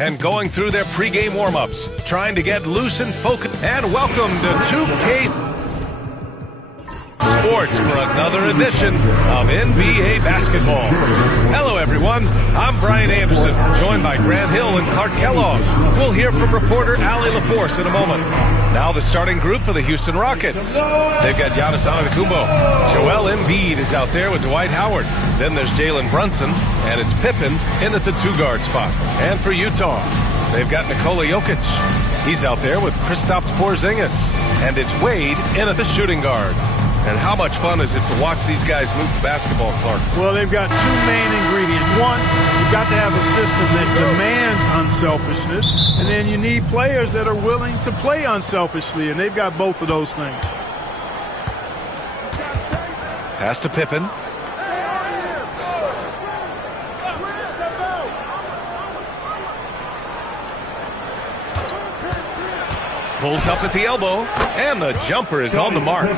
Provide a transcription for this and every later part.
and going through their pregame warm-ups, trying to get loose and focused. And welcome to 2K Sports for another edition of NBA basketball. Hello, everyone. I'm Brian Anderson, joined by Grant Hill and Clark Kellogg. We'll hear from reporter Allie LaForce in a moment. Now the starting group for the Houston Rockets. They've got Giannis Antetokounmpo. Joel Embiid is out there with Dwight Howard. Then there's Jalen Brunson, and it's Pippen in at the two-guard spot. And for Utah, they've got Nikola Jokic. He's out there with Kristaps Porzingis. And it's Wade in at the shooting guard. And how much fun is it to watch these guys move the basketball, Clark? Well, they've got two main ingredients. One, you've got to have a system that demands unselfishness, and then you need players that are willing to play unselfishly, and they've got both of those things. Pass to Pippen. Pulls up at the elbow, and the jumper is on the mark.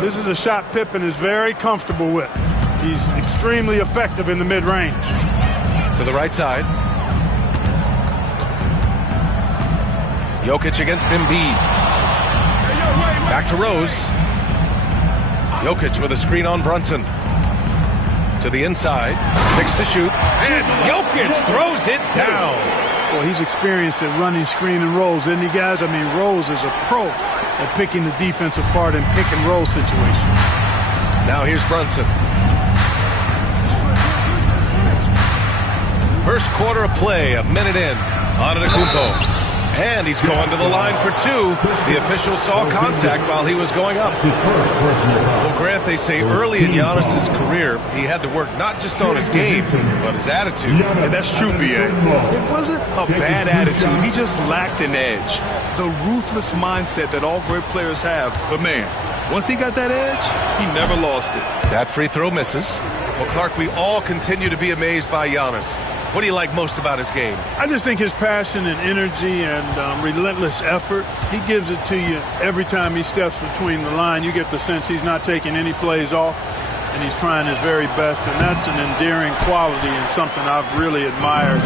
This is a shot Pippen is very comfortable with. He's extremely effective in the mid-range. To the right side. Jokic against Embiid. Back to Rose. Jokic with a screen on Brunson. To the inside. 6 to shoot. And Jokic throws it down. Well, he's experienced at running screen and rolls, isn't he, guys? I mean, Rose is a pro at picking the defense apart in pick-and-roll situations. Now here's Brunson. First quarter of play, a minute in. Antetokounmpo. And he's going to the line for two. The official saw contact while he was going up. Well, Grant, they say early in Giannis's career, he had to work not just on his game, but his attitude. And that's true, B.A. It wasn't a bad attitude. He just lacked an edge. The ruthless mindset that all great players have. But, man, once he got that edge, he never lost it. That free throw misses. Well, Clark, we all continue to be amazed by Giannis. What do you like most about his game? I just think his passion and energy and relentless effort. He gives it to you every time he steps between the line. You get the sense he's not taking any plays off, and he's trying his very best, and that's an endearing quality and something I've really admired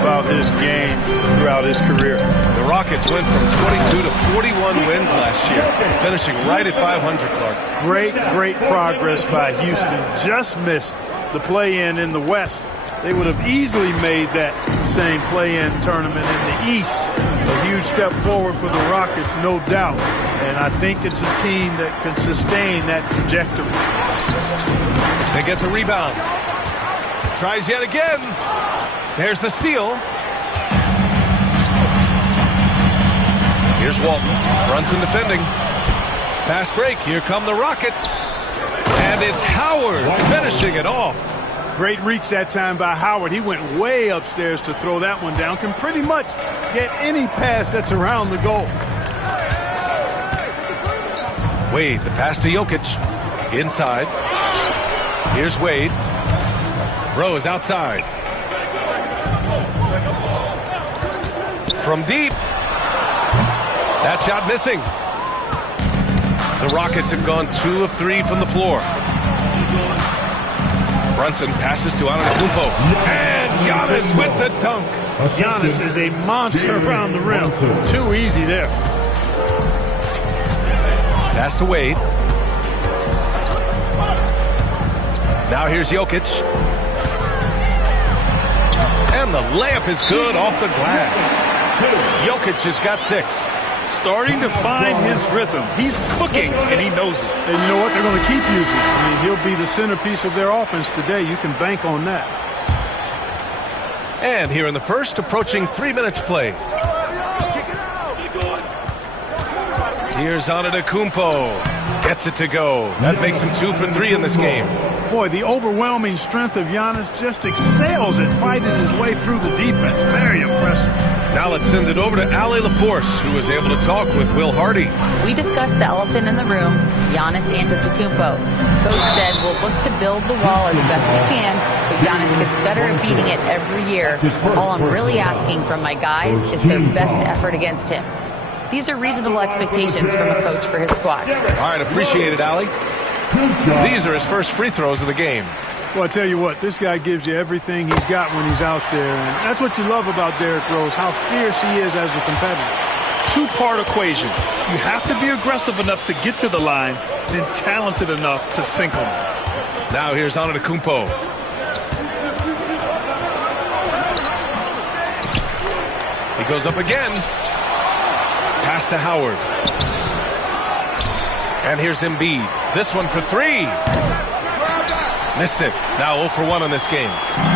about his game throughout his career. The Rockets went from 22 to 41 wins last year, finishing right at 500, Clark. Great progress by Houston. Just missed the play-in in the West. They would have easily made that same play-in tournament in the East. A huge step forward for the Rockets, no doubt. And I think it's a team that can sustain that trajectory. They get the rebound. Tries yet again. There's the steal. Here's Walton. Brunson defending. Fast break. Here come the Rockets. And it's Howard finishing it off. Great reach that time by Howard. He went way upstairs to throw that one down. Can pretty much get any pass that's around the goal. Wade, the pass to Jokic. Inside. Here's Wade. Rose outside. From deep. That shot missing. The Rockets have gone 2 of 3 from the floor. Brunson passes to Antetokounmpo. And Giannis with the dunk. Giannis is a monster around the rim. Too easy there. Pass to Wade. Now here's Jokic. And the layup is good off the glass. Jokic has got 6. Starting to find his rhythm. He's cooking, and he knows it. And you know what? They're going to keep using him. I mean, he'll be the centerpiece of their offense today. You can bank on that. And here in the first, approaching 3 minutes play. Here's Antetokounmpo. Gets it to go. That makes him 2 for 3 in this game. Boy, the overwhelming strength of Giannis just excels at fighting his way through the defense. Very impressive. Now let's send it over to Allie LaForce, who was able to talk with Will Hardy. We discussed the elephant in the room, Giannis Antetokounmpo. Coach said we'll look to build the wall as best we can, but Giannis gets better at beating it every year. All I'm really asking from my guys is their best effort against him. These are reasonable expectations from a coach for his squad. All right, appreciate it, Allie. These are his first free throws of the game. Well, I tell you what, this guy gives you everything he's got when he's out there. And that's what you love about Derrick Rose, how fierce he is as a competitor. Two-part equation. You have to be aggressive enough to get to the line, then talented enough to sink them. Now here's Antetokounmpo. He goes up again. Pass to Howard. And here's Embiid. This one for three. Missed it. Now 0 for 1 on this game.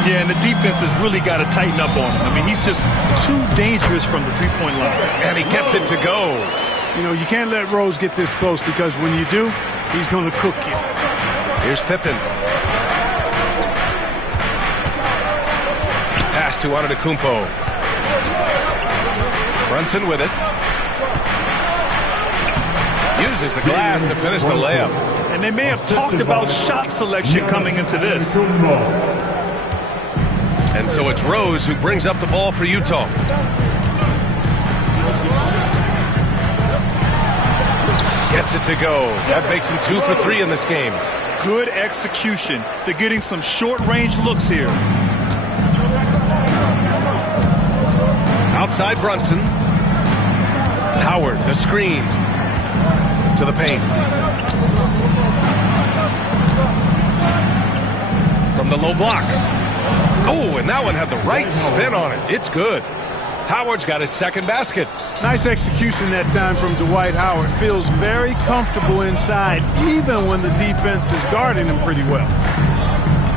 Yeah, and the defense has really got to tighten up on him. I mean, he's just too dangerous from the three-point line. And he gets it to go. You know, you can't let Rose get this close because when you do, he's going to cook you. Here's Pippen. Pass to Antetokounmpo. Brunson with it. Uses the glass to finish the layup. And they may have talked about shot selection coming into this. And so it's Rose who brings up the ball for Utah. Gets it to go. That makes him 2 for 3 in this game. Good execution. They're getting some short-range looks here. Outside Brunson. Howard, the screen. To the paint. From the low block. Oh, and that one had the right spin on it. It's good. Howard's got his second basket. Nice execution that time from Dwight Howard. Feels very comfortable inside, even when the defense is guarding him pretty well.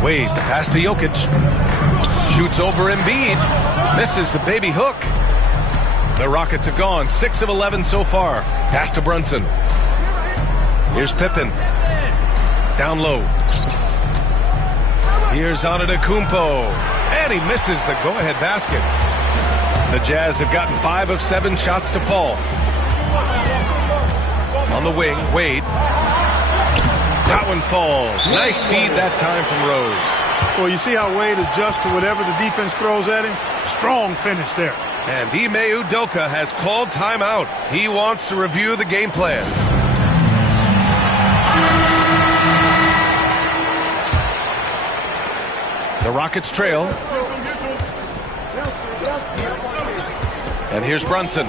Wade, the pass to Jokic. Shoots over Embiid. Misses the baby hook. The Rockets have gone 6 of 11 so far. Pass to Brunson. Here's Pippen. Down low. Here's Antetokounmpo. And he misses the go-ahead basket. The Jazz have gotten 5 of 7 shots to fall. On the wing, Wade. That one falls. Nice feed that time from Rose. Well, you see how Wade adjusts to whatever the defense throws at him? Strong finish there. And Ime Udoka has called timeout. He wants to review the game plan. The Rockets trail. And here's Brunson.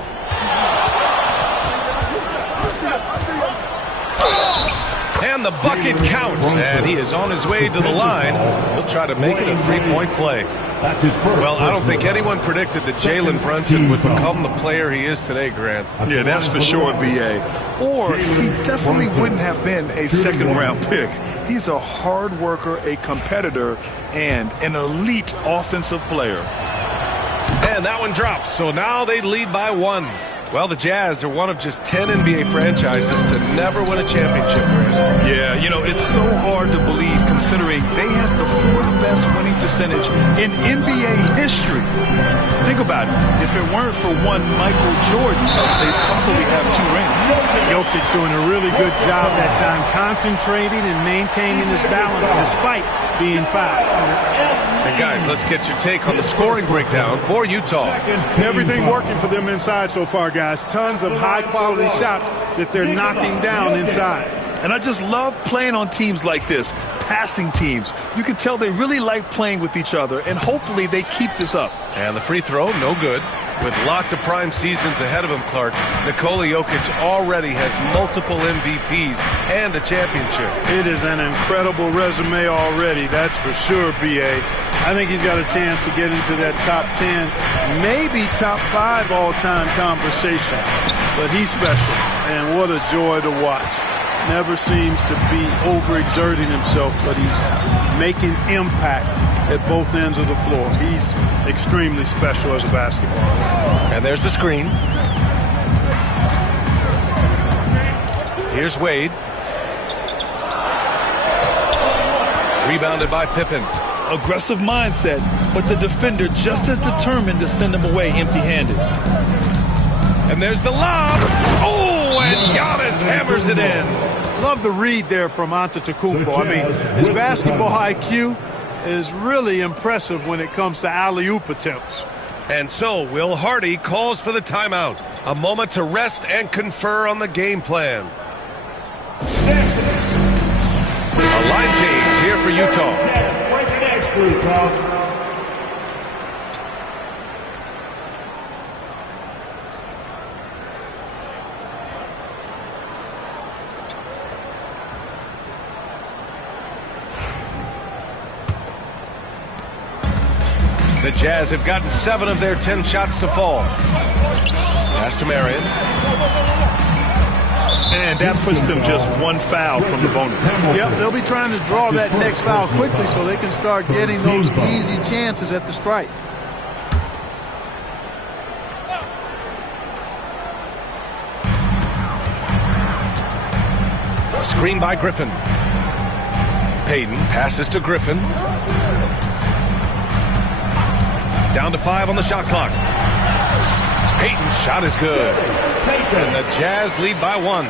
And the bucket counts. And he is on his way to the line. He'll try to make it a three-point play. Well, I don't think anyone predicted that Jalen Brunson would become the player he is today, Grant. Yeah, that's for sure, B.A. Or he definitely wouldn't have been a second-round pick. He's a hard worker, a competitor, and an elite offensive player. And that one drops, so now they lead by 1. Well, the Jazz are one of just 10 NBA franchises to never win a championship, Grant. Yeah, you know, it's so hard to believe considering they have the 4th best winning percentage in NBA history. Think about it. If it weren't for one Michael Jordan, they'd probably have 2 rings. Jokic doing a really good job that time, concentrating and maintaining his balance despite being fouled. And guys, let's get your take on the scoring breakdown for Utah. Everything working for them inside so far, guys. Tons of high-quality shots that they're knocking down inside. And I just love playing on teams like this, passing teams. You can tell they really like playing with each other, and hopefully they keep this up. And the free throw, no good. With lots of prime seasons ahead of him, Clark, Nikola Jokic already has multiple MVPs and a championship. It is an incredible resume already, that's for sure, B.A. I think he's got a chance to get into that top 10, maybe top 5 all-time conversation. But he's special, and what a joy to watch. Never seems to be overexerting himself, but he's making impact at both ends of the floor. He's extremely special as a basketball. And there's the screen. Here's Wade. Rebounded by Pippen. Aggressive mindset, but the defender just as determined to send him away empty-handed. And there's the lob. Oh, and Giannis hammers it in. Love the read there from Antetokounmpo. I mean, his basketball IQ is really impressive when it comes to alley-oop attempts. And so Will Hardy calls for the timeout. A moment to rest and confer on the game plan. A line change here for Utah. The Jazz have gotten 7 of their 10 shots to fall. Pass to Marion. And that puts them just 1 foul from the bonus. Yep, they'll be trying to draw that next foul quickly so they can start getting those easy chances at the stripe. Screen by Griffin. Payton passes to Griffin. Down to 5 on the shot clock. Payton's shot is good. And the Jazz lead by 1.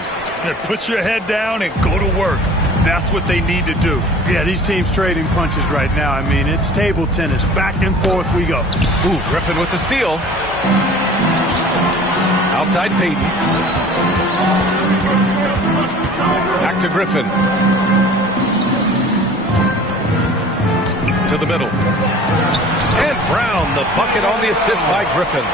Put your head down and go to work. That's what they need to do. Yeah, these teams trading punches right now. I mean, it's table tennis. Back and forth we go. Ooh, Griffin with the steal. Outside Payton. Back to Griffin. To the middle. And Brown, the bucket on the assist by Griffin.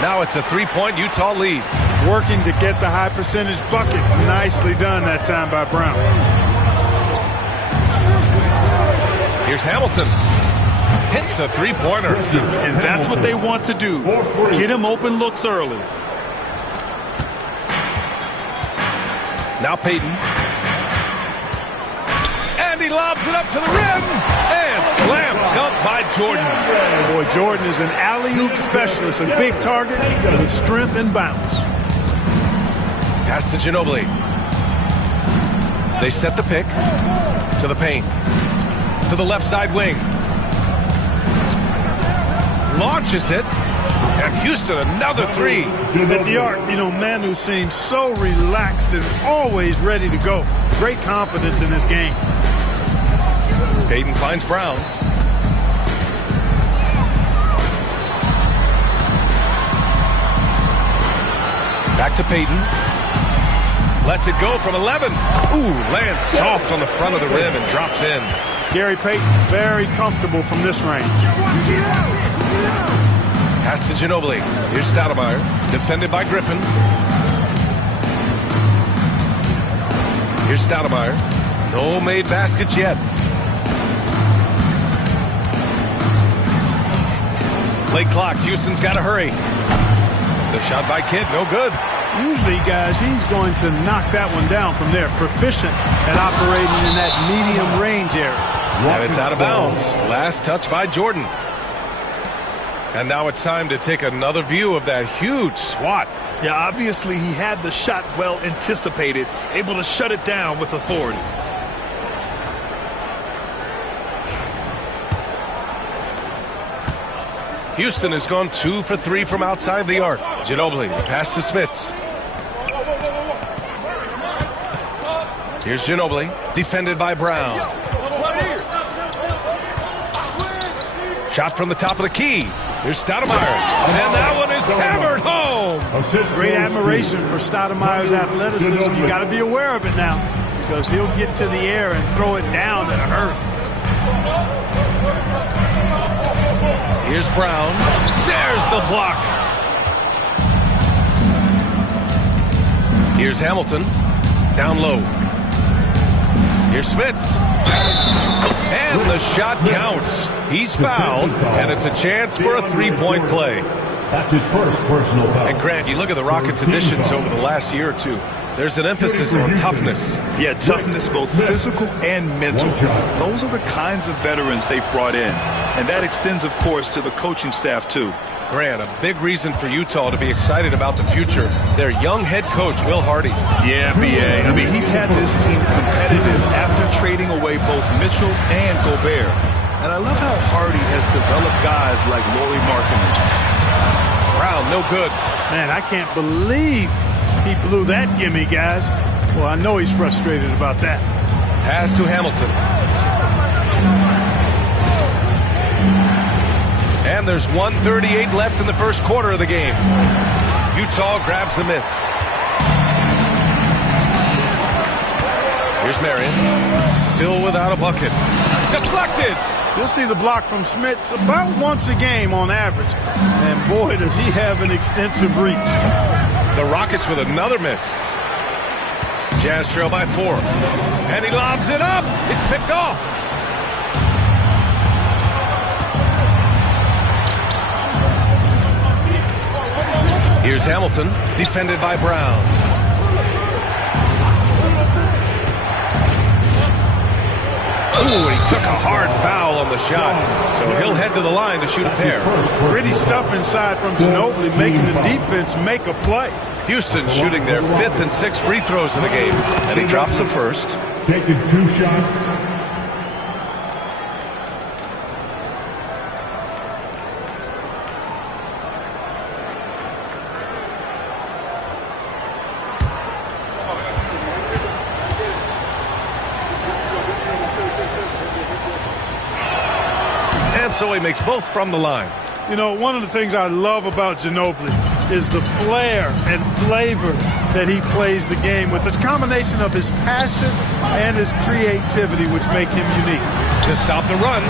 Now it's a 3-point Utah lead. Working to get the high percentage bucket. Nicely done that time by Brown. Here's Hamilton. Hits the 3-pointer. And that's what they want to do. Get him open looks early. Now Payton. And he lobs it up to the rim. And slam dunk by Jordan. Boy, Jordan is an alley-oop specialist. A big target with strength and bounce. Pass to Ginobili. They set the pick. To the paint. To the left side wing. Launches it. And Houston another 3. At the arc, you know, Manu seems so relaxed and always ready to go. Great confidence in this game. Payton finds Brown. Back to Payton. Lets it go from 11. Ooh, lands soft on the front of the rim and drops in. Gary Payton, very comfortable from this range. Pass to Ginobili. Here's Stoudemire. Defended by Griffin. Here's Stoudemire. No made baskets yet. Late clock. Houston's got to hurry. The shot by Kidd, no good. Usually, guys, he's going to knock that one down from there. Proficient at operating in that medium range area. And it's out of bounds. Last touch by Jordan. And now it's time to take another view of that huge swat. Yeah, obviously he had the shot well anticipated, able to shut it down with authority. Houston has gone 2 for 3 from outside the arc. Ginobili, pass to Smits. Here's Ginobili, defended by Brown. Shot from the top of the key. Here's Stoudemire. And that one is hammered home. Great admiration for Stoudemire's athleticism. You got to be aware of it now because he'll get to the air and throw it down in a hurry. Here's Brown. There's the block. Here's Hamilton. Down low. Here's Smits. And the shot counts. He's fouled, and it's a chance for a 3-point play. That's his first personal foul. And Grant, you look at the Rockets' additions over the last year or two. There's an emphasis on toughness. Yeah, toughness, both physical and mental. Those are the kinds of veterans they've brought in. And that extends, of course, to the coaching staff, too. Grant, a big reason for Utah to be excited about the future. Their young head coach, Will Hardy. Yeah, B.A. I mean, he's had this team competitive after trading away both Mitchell and Gobert. And I love how Hardy has developed guys like Lauri Markkanen. Brown, no good. Man, I can't believe he blew that gimme, guys. Well, I know he's frustrated about that. Pass to Hamilton. And there's 1:38 left in the first quarter of the game. Utah grabs the miss. Here's Marion. Still without a bucket. Deflected. You'll see the block from Smits about once a game on average. And boy, does he have an extensive reach. The Rockets with another miss. Jazz trail by 4. And he lobs it up. It's picked off. Here's Hamilton, defended by Brown. Ooh, he took a hard foul on the shot. So he'll head to the line to shoot a pair. Gritty stuff inside from Ginobili, making the defense make a play. Houston shooting their 5th and 6th free throws of the game. And he drops the first. Taking 2 shots. So he makes both from the line. You know, one of the things I love about Ginobili is the flair and flavor that he plays the game with. It's a combination of his passion and his creativity, which make him unique. To stop the run.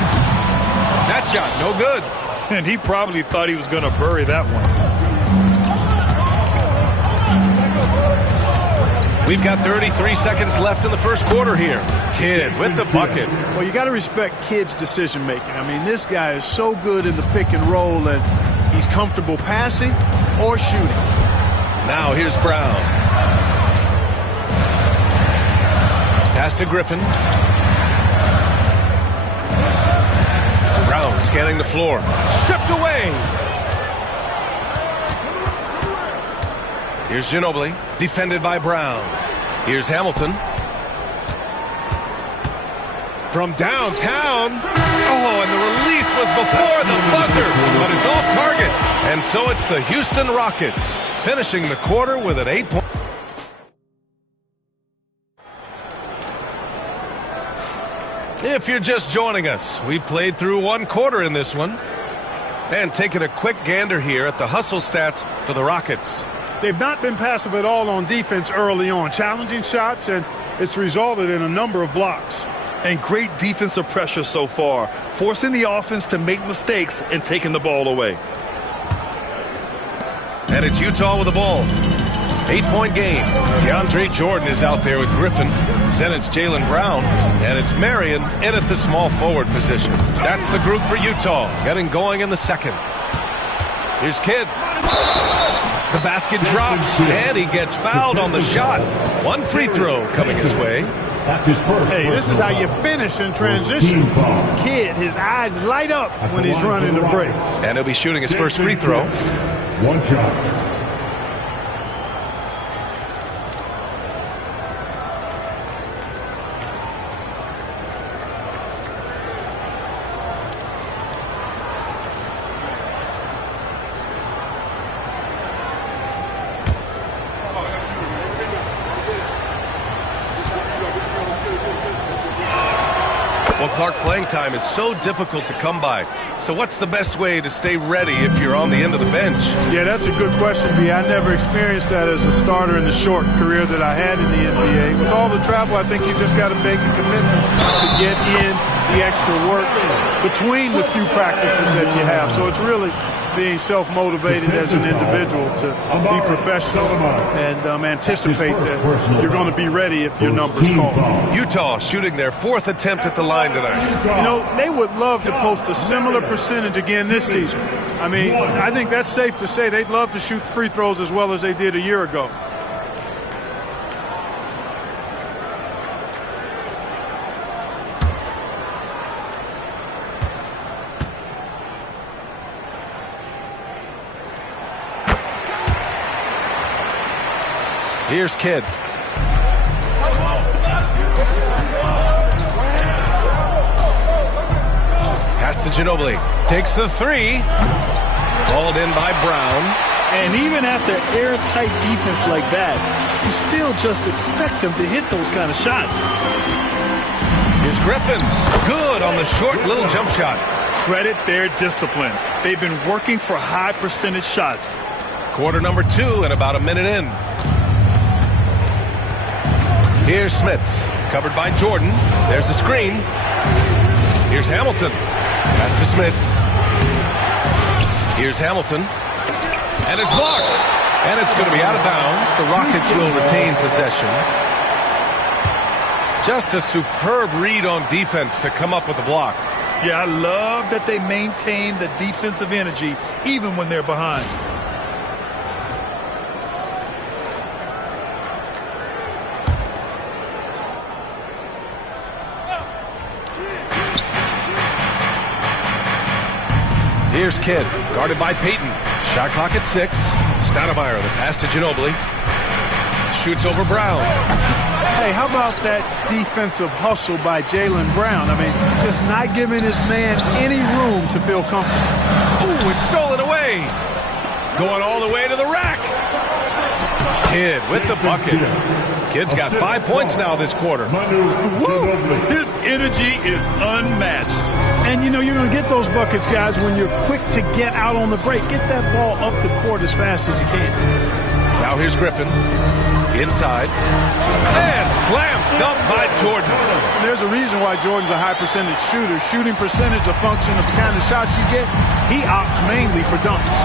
That shot, no good. And he probably thought he was going to bury that one. We've got 33 seconds left in the first quarter here. Kidd with the bucket. Well, you got to respect Kidd's decision making. I mean, this guy is so good in the pick and roll, and he's comfortable passing or shooting. Now here's Brown. Pass to Griffin. Brown scanning the floor. Stripped away. Here's Ginobili, defended by Brown. Here's Hamilton. From downtown. Oh, and the release was before the buzzer, but it's off target. And so it's the Houston Rockets finishing the quarter with an 8-point. If you're just joining us, we played through 1 quarter in this one. And taking a quick gander here at the hustle stats for the Rockets. They've not been passive at all on defense early on. Challenging shots, and it's resulted in a number of blocks. And great defensive pressure so far, forcing the offense to make mistakes and taking the ball away. And it's Utah with the ball. 8-point game. DeAndre Jordan is out there with Griffin. Then it's Jaylen Brown. And it's Marion in at the small forward position. That's the group for Utah, getting going in the second. Here's Kidd. The basket drops, and he gets fouled on the shot. 1 free throw coming his way. That's his first. Hey, this is how you finish in transition. Kidd, his eyes light up when he's running the break. And he'll be shooting his first free throw. 1 shot. Well, Clark, playing time is so difficult to come by. So what's the best way to stay ready if you're on the end of the bench? Yeah, that's a good question, B. I never experienced that as a starter in the short career that I had in the NBA. With all the travel, I think you just got to make a commitment to get in the extra work between the few practices that you have. So it's really being self-motivated as an individual to be professional and anticipate that you're going to be ready if your number's called. Utah shooting their 4th attempt at the line tonight. You know, they would love to post a similar percentage again this season. I mean, I think that's safe to say they'd love to shoot free throws as well as they did a year ago. Here's Kidd. Pass to Ginobili. Takes the 3. Called in by Brown. And even after airtight defense like that, you still just expect him to hit those kind of shots. Here's Griffin. Good on the short little jump shot. Credit their discipline. They've been working for high percentage shots. Quarter number 2 and about a minute in. Here's Smits, covered by Jordan. There's the screen. Here's Hamilton. Pass to Smits. Here's Hamilton. And it's blocked. And it's going to be out of bounds. The Rockets will retain possession. Just a superb read on defense to come up with the block. Yeah, I love that they maintain the defensive energy even when they're behind. Here's Kidd, guarded by Payton. Shot clock at 6. Stoudemire, the pass to Ginobili. Shoots over Brown. Hey, how about that defensive hustle by Jaylen Brown? I mean, just not giving his man any room to feel comfortable. Ooh, it's stolen away. Going all the way to the rack. Kidd with the bucket. Kidd's got 5 points now this quarter. Woo! His energy is unmatched. And, you know, you're going to get those buckets, guys, when you're quick to get out on the break. Get that ball up the court as fast as you can. Now here's Griffin. Inside. And slam dunk by Jordan. And there's a reason why Jordan's a high percentage shooter. Shooting percentage a function of the kind of shots you get. He opts mainly for dunks.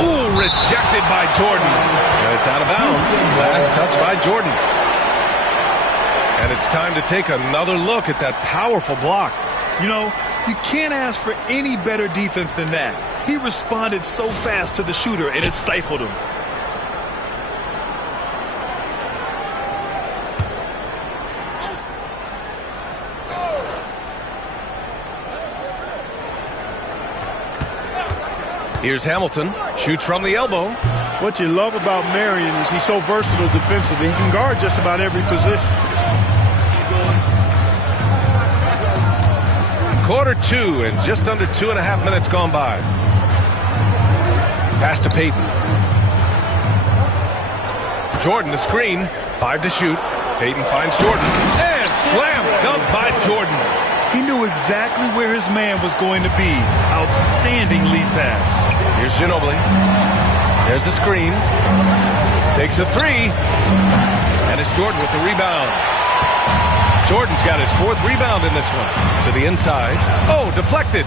Ooh, rejected by Jordan. And it's out of bounds. Last touch by Jordan. And it's time to take another look at that powerful block. You know, you can't ask for any better defense than that. He responded so fast to the shooter, and it stifled him. Here's Hamilton. Shoots from the elbow. What you love about Marion is he's so versatile defensively. He can guard just about every position. Quarter 2 and just under 2.5 minutes gone by. Pass to Payton. Jordan the screen. 5 to shoot. Payton finds Jordan. And slam dunk by Jordan. He knew exactly where his man was going to be. Outstanding lead pass. Here's Ginobili. There's the screen. Takes a 3. And it's Jordan with the rebound. Jordan's got his 4th rebound in this one. To the inside. Oh, deflected.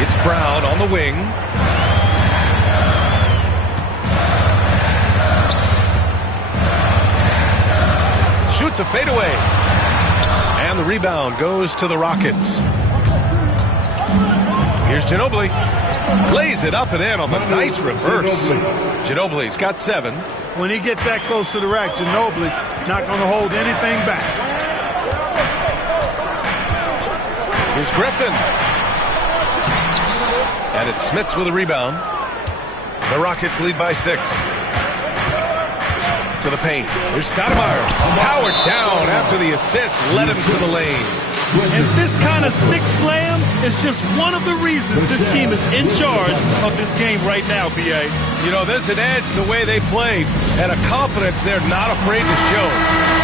It's Brown on the wing. Shoots a fadeaway. And the rebound goes to the Rockets. Here's Ginobili. Lays it up and in on the nice reverse. Ginobili's got 7. When he gets that close to the rack, Ginobili not going to hold anything back. Here's Griffin. And it's Smits with a rebound. The Rockets lead by 6. To the paint. Here's Stoudemire. Powered down after the assist led him to the lane. And this kind of 6 slam is just one of the reasons this team is in charge of this game right now, B.A. You know, there's an edge the way they play and a confidence they're not afraid to show.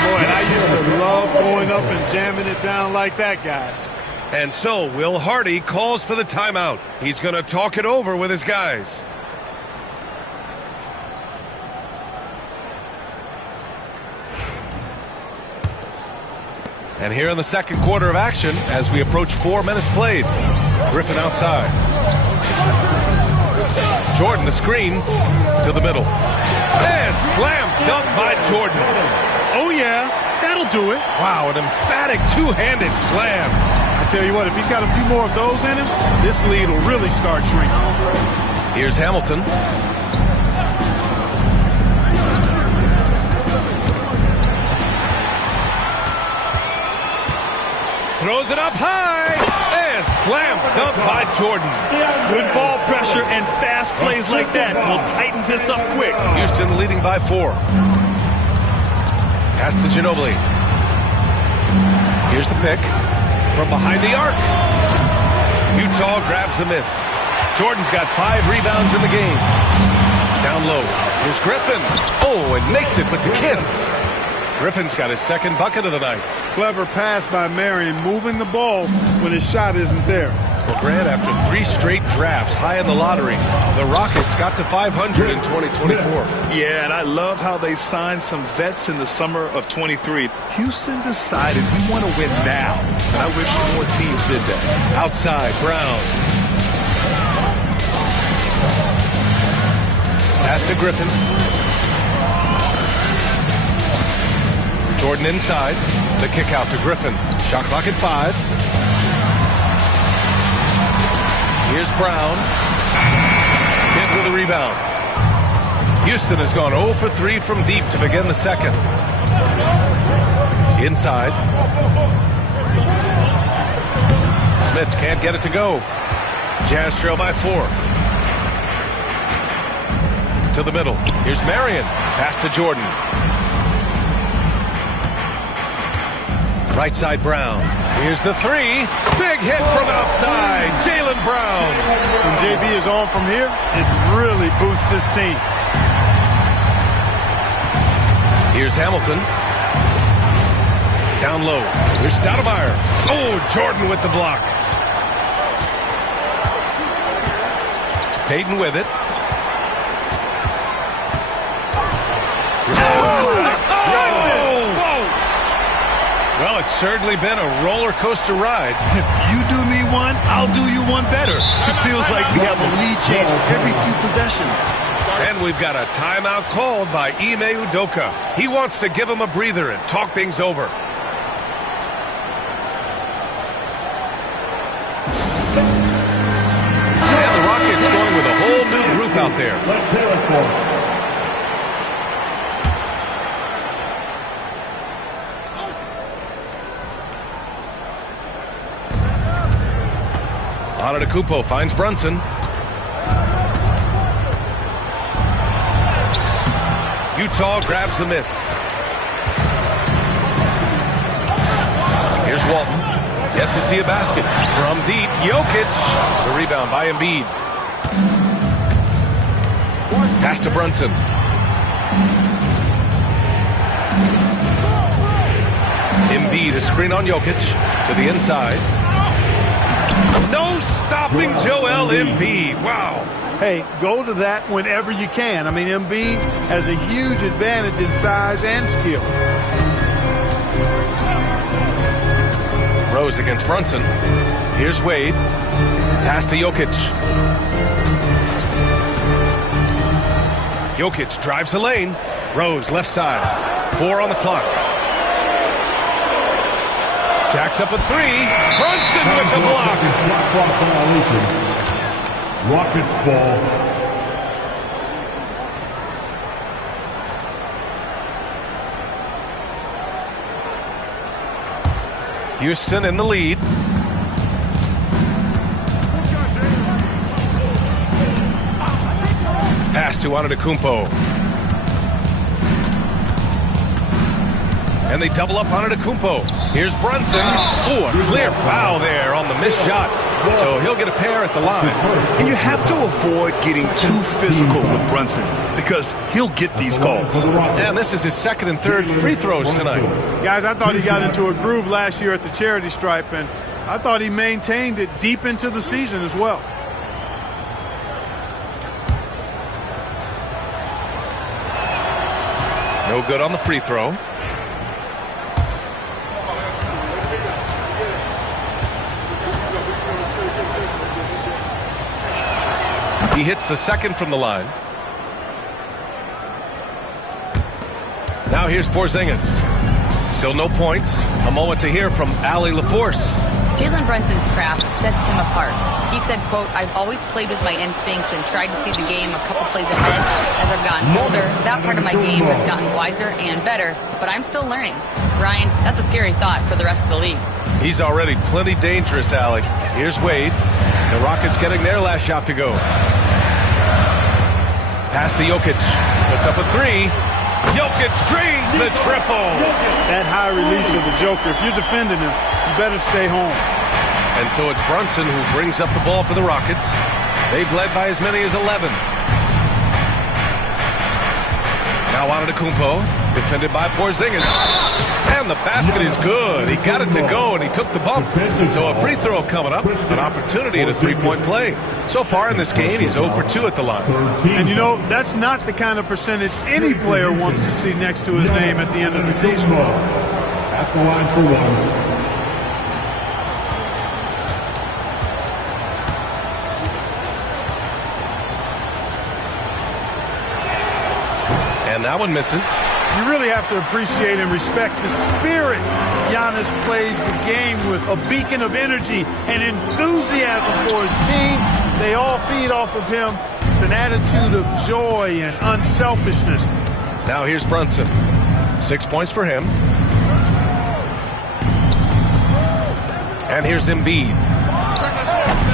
Boy, and I used to love going up and jamming it down like that, guys. And so Will Hardy calls for the timeout. He's going to talk it over with his guys. And here in the second quarter of action, as we approach 4 minutes played. Griffin outside. Jordan the screen to the middle. And slam dunk by Jordan. Oh, yeah, that'll do it. Wow, an emphatic two-handed slam. I tell you what, if he's got a few more of those in him, this lead will really start shrinking. Here's Hamilton. Throws it up high, and slam dunk by Jordan. Good ball pressure and fast plays like that will tighten this up quick. Houston leading by 4. Pass to Ginobili. Here's the pick from behind the arc. Utah grabs the miss. Jordan's got 5 rebounds in the game. Down low. Here's Griffin. Oh, and makes it with the kiss. Griffin's got his 2nd bucket of the night. Clever pass by Marion, moving the ball when his shot isn't there. Well, Grant, after 3 straight drafts high in the lottery, the Rockets got to 500 in 2024. Yeah, and I love how they signed some vets in the summer of 23. Houston decided we want to win now, and I wish more teams did that. Outside, Brown. Pass to Griffin. Jordan inside. The kick out to Griffin. Shot clock at 5. Here's Brown. Hit with a rebound. Houston has gone 0 for 3 from deep to begin the second. Inside. Smits can't get it to go. Jazz trail by 4. To the middle. Here's Marion. Pass to Jordan. Right side, Brown. Here's the 3. Big hit from outside. Jaylen Brown. When JB is on from here, it really boosts his team. Here's Hamilton. Down low. Here's Stoudemire. Oh, Jordan with the block. Payton with it. Well, it's certainly been a roller coaster ride. You do me one, I'll do you one better. It feels like we have a lead change every few possessions. And we've got a timeout called by Ime Udoka. He wants to give him a breather and talk things over. And the Rockets going with a whole new group out there. Let's hear it for him. Antetokounmpo finds Brunson. Utah grabs the miss. Here's Walton. Yet to see a basket. From deep, Jokic. The rebound by Embiid. Pass to Brunson. Embiid, a screen on Jokic. To the inside. No stopping Joel Embiid. Wow. Hey, go to that whenever you can. I mean, Embiid has a huge advantage in size and skill. Rose against Brunson. Here's Wade. Pass to Jokic. Jokic drives the lane. Rose left side. 4 on the clock. Jacks up a 3. Brunson with the block. Shot clock violation. Rockets ball. Houston in the lead. Pass to Antetokounmpo. And they double up Antetokounmpo. Here's Brunson. Oh, a clear foul there on the missed shot. So he'll get a pair at the line. And you have to avoid getting too physical with Brunson because he'll get these calls. And this is his second and third free throws tonight. Guys, I thought he got into a groove last year at the charity stripe, and I thought he maintained it deep into the season as well. No good on the free throw. He hits the second from the line. Now here's Porzingis. Still no points. A moment to hear from Allie LaForce. Jalen Brunson's craft sets him apart. He said, quote, "I've always played with my instincts and tried to see the game a couple plays ahead. As I've gotten older, that part of my game has gotten wiser and better, but I'm still learning." Brian, that's a scary thought for the rest of the league. He's already plenty dangerous, Allie. Here's Wade. The Rockets getting their last shot to go. Pass to Jokic. Puts up a 3. Jokic drains the triple. That high release of the Joker, if you're defending him, you better stay home. And so it's Brunson who brings up the ball for the Rockets. They've led by as many as 11. Now Antetokounmpo, defended by Porzingis. And And the basket is good. He got it to go, and he took the bump. So a free throw coming up, an opportunity at a three-point play. So far in this game, he's 0 for 2 at the line. And, you know, that's not the kind of percentage any player wants to see next to his name at the end of the season. At the line for one. And that one misses. You really have to appreciate and respect the spirit Giannis plays the game with. A beacon of energy and enthusiasm for his team. They all feed off of him. An attitude of joy and unselfishness. Now here's Brunson. 6 points for him. And here's Embiid.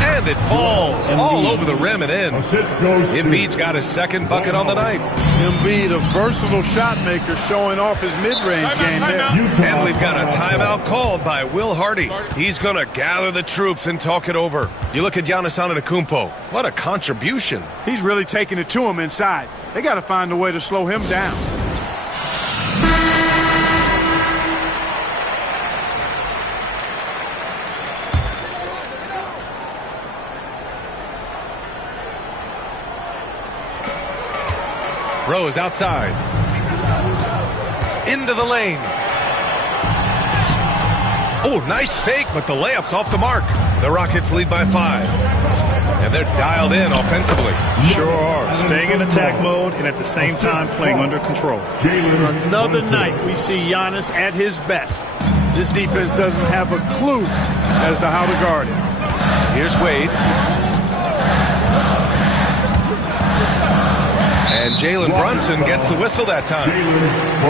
And it falls all over the rim and in. Embiid's got his second bucket on the night. Embiid, a versatile shot maker, showing off his mid-range game there. And we've got a timeout called by Will Hardy. He's going to gather the troops and talk it over. You look at Giannis Antetokounmpo. What a contribution. He's really taking it to him inside. They got to find a way to slow him down. Rose outside. Into the lane. Oh, nice fake, but the layup's off the mark. The Rockets lead by 5. And they're dialed in offensively. Sure are. Staying in attack mode and at the same time playing under control. Another night we see Giannis at his best. This defense doesn't have a clue as to how to guard him. Here's Wade. And Jalen Brunson gets the whistle that time.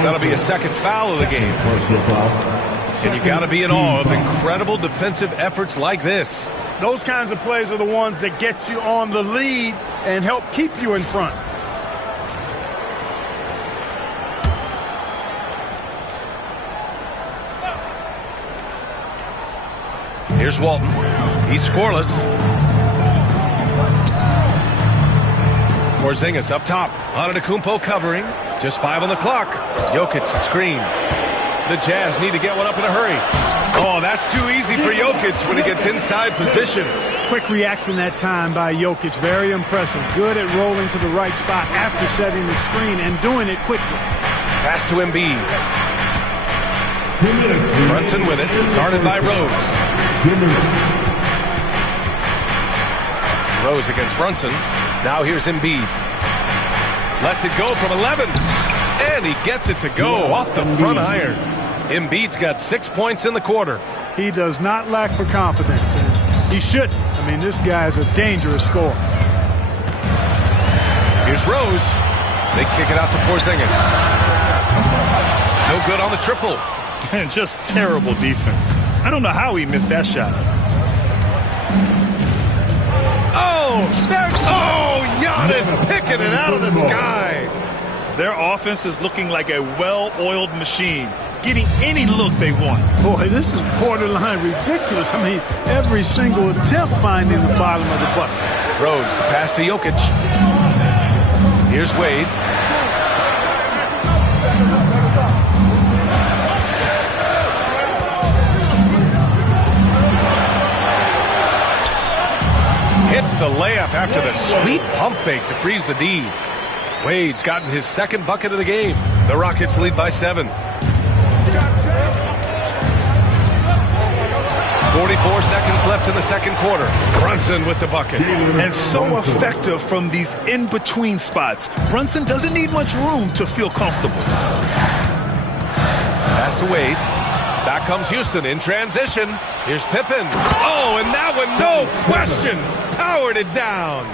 That'll be a second foul of the game. And you got to be in awe of incredible defensive efforts like this. Those kinds of plays are the ones that get you on the lead and help keep you in front. Here's Walton. He's scoreless. Porzingis up top. Antetokounmpo covering. Just 5 on the clock. Jokic the screen. The Jazz need to get one up in a hurry. Oh, that's too easy for Jokic when he gets inside position. Quick reaction that time by Jokic. Very impressive. Good at rolling to the right spot after setting the screen and doing it quickly. Pass to Embiid. Brunson with it. Guarded by Rose. Rose against Brunson. Now here's Embiid. Lets it go from 11. And he gets it to go off the front iron. Embiid's got 6 points in the quarter. He does not lack for confidence. And he shouldn't. I mean, this guy is a dangerous scorer. Here's Rose. They kick it out to Porzingis. No good on the triple. Just terrible defense. I don't know how he missed that shot. Giannis picking it out of the sky. Their offense is looking like a well-oiled machine, getting any look they want. Boy, this is borderline ridiculous. I mean, every single attempt finding the bottom of the bucket. Rose, the pass to Jokic. Here's Wade. Hits the layup after the sweet pump fake to freeze the D. Wade's gotten his second bucket of the game. The Rockets lead by 7. 44 seconds left in the second quarter. Brunson with the bucket. And so effective from these in-between spots. Brunson doesn't need much room to feel comfortable. Pass to Wade. Back comes Houston in transition. Here's Pippen. Oh, and that one, no question, powered it down.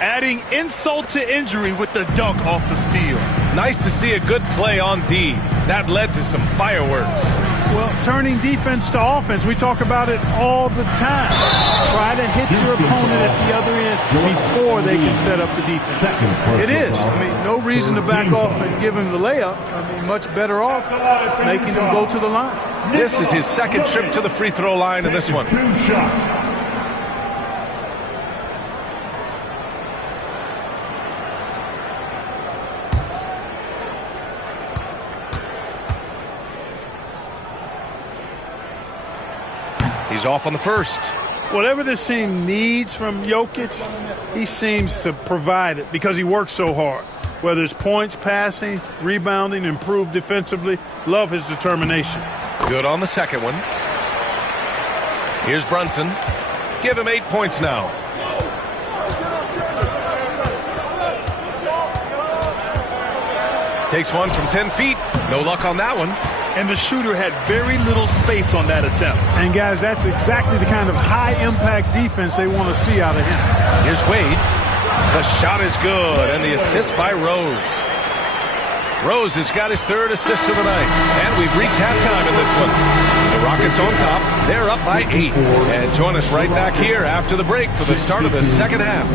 Adding insult to injury with the dunk off the steal. Nice to see a good play on D. That led to some fireworks. Well, turning defense to offense, we talk about it all the time. Try to hit your opponent at the other end before they can set up the defense. It is. I mean, no reason to back off and give him the layup. I mean, much better off making him go to the line. This is his second trip to the free throw line in this one. 2 shots. He's off on the first. Whatever this team needs from Jokic, he seems to provide it because he works so hard. Whether it's points, passing, rebounding, improved defensively, love his determination. Good on the second one. Here's Brunson. Give him 8 points now. Takes one from 10 feet. No luck on that one. And the shooter had very little space on that attempt. And, guys, that's exactly the kind of high-impact defense they want to see out of him. Here's Wade. The shot is good, and the assist by Rose. Rose has got his 3rd assist of the night, and we've reached halftime in this one. The Rockets on top. They're up by 8. And join us right back here after the break for the start of the second half.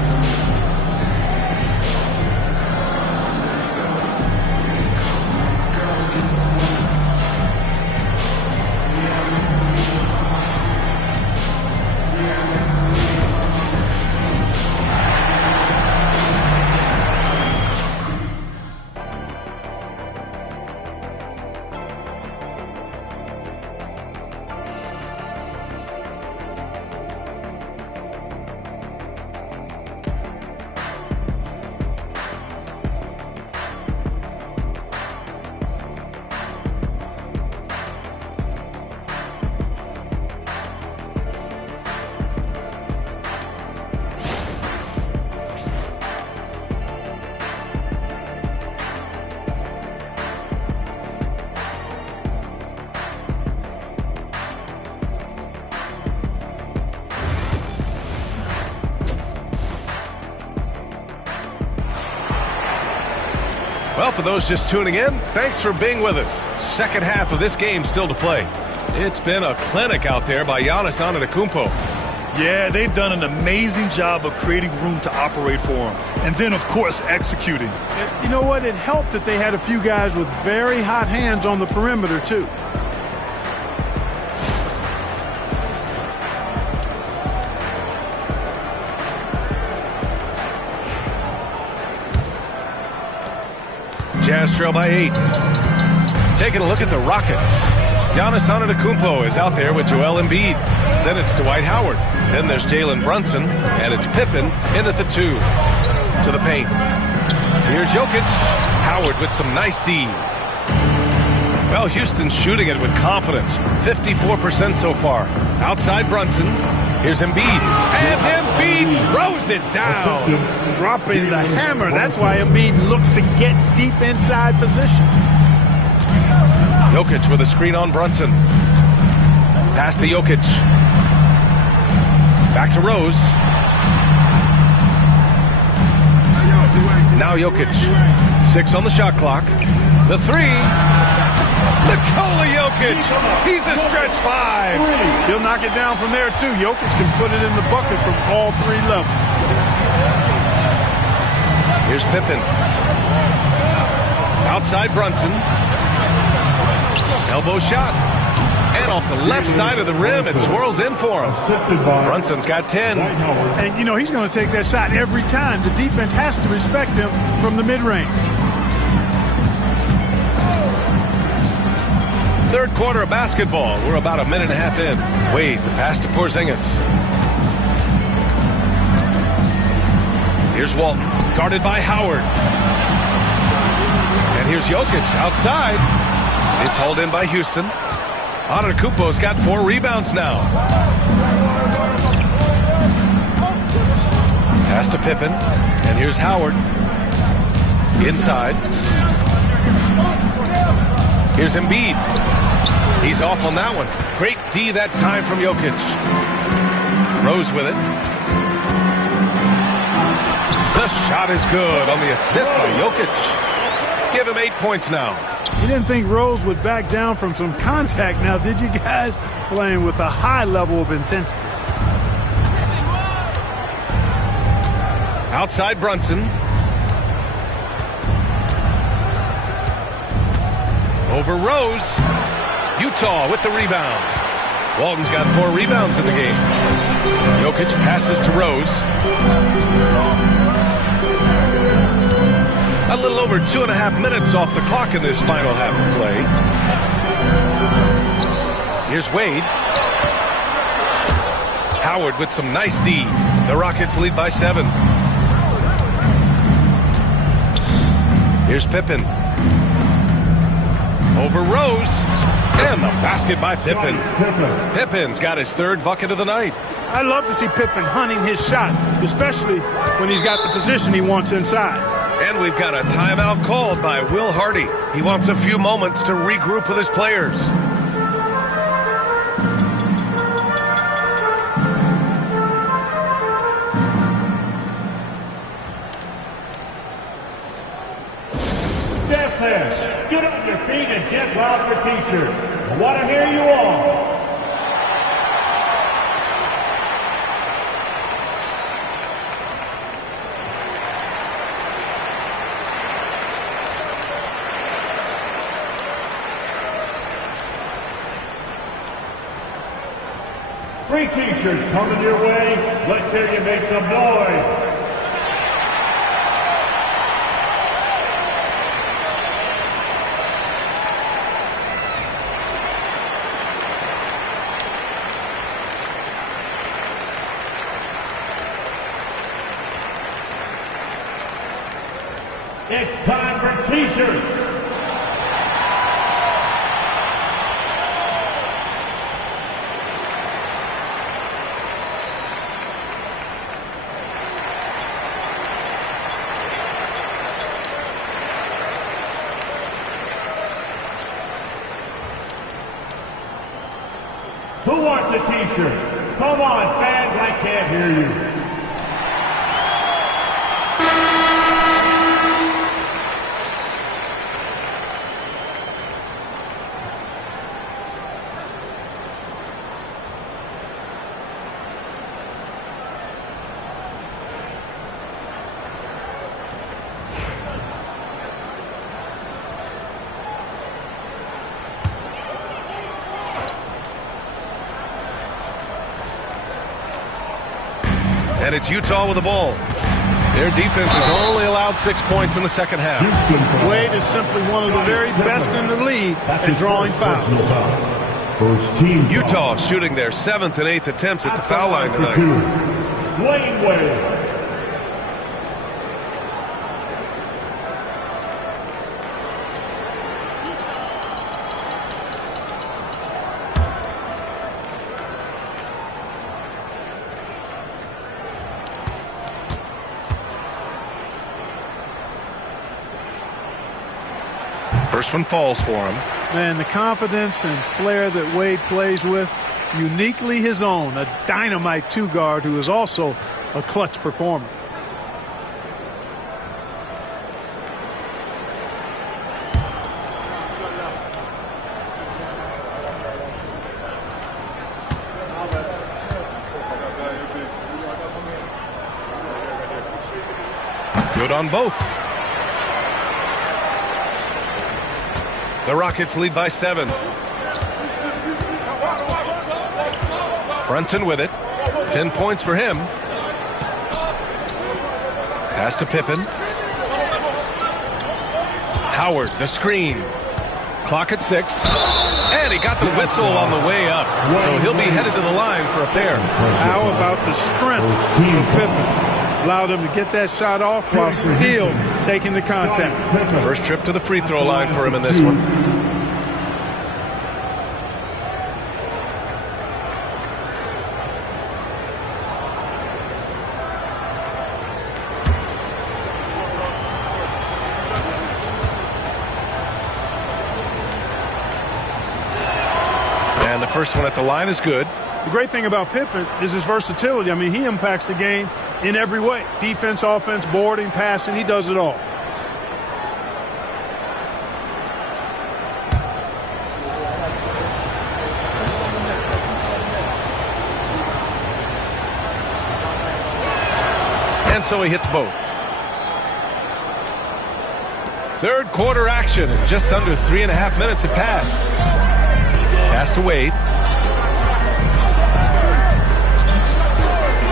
Well, for those just tuning in, thanks for being with us. Second half of this game still to play. It's been a clinic out there by Giannis Antetokounmpo. Yeah, they've done an amazing job of creating room to operate for him. And then, of course, executing. You know what? It helped that they had a few guys with very hot hands on the perimeter, too. Jazz trail by 8. Taking a look at the Rockets. Giannis Antetokounmpo is out there with Joel Embiid. Then it's Dwight Howard. Then there's Jalen Brunson. And it's Pippen in at the 2. To the paint. Here's Jokic. Howard with some nice D. Well, Houston's shooting it with confidence. 54% so far. Outside Brunson. Here's Embiid. And Embiid throws it down. Dropping the hammer. That's why Embiid looks to get deep inside position. Jokic with a screen on Brunson. Pass to Jokic. Back to Rose. Now Jokic. 6 on the shot clock. The 3. Nikola Jokic. He's a stretch 5. He'll knock it down from there, too. Jokic can put it in the bucket from all 3 levels. Here's Pippen. Outside Brunson. Elbow shot. And off the left side of the rim, it swirls in for him. Brunson's got 10. And, you know, he's going to take that shot every time. The defense has to respect him from the mid-range. Third quarter of basketball. We're about a minute and a half in. Wade, the pass to Porzingis. Here's Walton, guarded by Howard. And here's Jokic outside. It's hauled in by Houston. Antetokounmpo's got 4 rebounds now. Pass to Pippen. And here's Howard. Inside. Here's Embiid. He's off on that one. Great D that time from Jokic. Rose with it. The shot is good on the assist by Jokic. Give him 8 points now. You didn't think Rose would back down from some contact now, did you guys? Playing with a high level of intensity. Outside Brunson. Over Rose. Utah with the rebound. Walton's got 4 rebounds in the game. Jokic passes to Rose. A little over 2.5 minutes off the clock in this final half of play. Here's Wade. Howard with some nice D. The Rockets lead by 7. Here's Pippen. Over Rose. And the basket by Pippen. Pippen's got his 3rd bucket of the night. I love to see Pippen hunting his shot, especially when he's got the position he wants inside. And we've got a timeout called by Will Hardy. He wants a few moments to regroup with his players. Get on your feet and get loud for T-shirts. I want to hear you all. Free T-shirts coming your way. Let's hear you make some noise. It's time for T-shirts. Who wants a T-shirt? Come on, fans, I can't hear you. And it's Utah with the ball. Their defense has only allowed 6 points in the second half. Wade is simply one of the very best in the league at drawing fouls. Utah shooting their 7th and 8th attempts at the foul line tonight. Dwayne Wade. First one falls for him. Man, the confidence and flair that Wade plays with, uniquely his own. A dynamite 2-guard who is also a clutch performer. Good on both. The Rockets lead by 7. Brunson with it. 10 points for him. Pass to Pippen. Howard, the screen. Clock at 6. And he got the whistle on the way up. So he'll be headed to the line for a pair. How about the strength of Pippen? Allowed him to get that shot off while still taking the contact. First trip to the free throw line for him in this one. And the first one at the line is good. The great thing about Pippen is his versatility. I mean, he impacts the game in every way. Defense, offense, boarding, passing, he does it all. And so he hits both. Third quarter action. Just under 3.5 minutes have passed. Pass to Wade.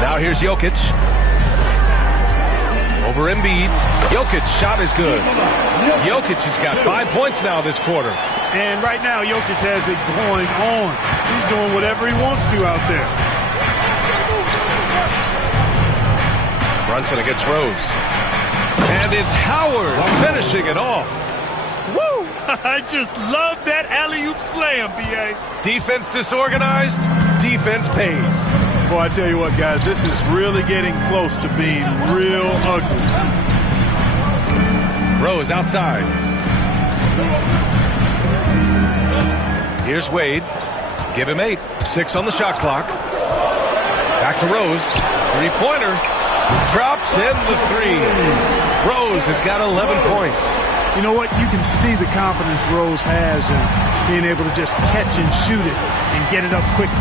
Now here's Jokic. Over Embiid. Jokic's shot is good. Jokic has got 5 points now this quarter. And right now, Jokic has it going on. He's doing whatever he wants to out there. Brunson against Rose. And it's Howard finishing it off. Woo! I just love that alley-oop slam, B.A. Defense disorganized, defense pays. Boy, I tell you what, guys, this is really getting close to being real ugly. Rose outside. Here's Wade. Give him 8. 6 on the shot clock. Back to Rose. Three-pointer. Drops in the 3. Rose has got 11 points. You know what? You can see the confidence Rose has in being able to just catch and shoot it and get it up quickly.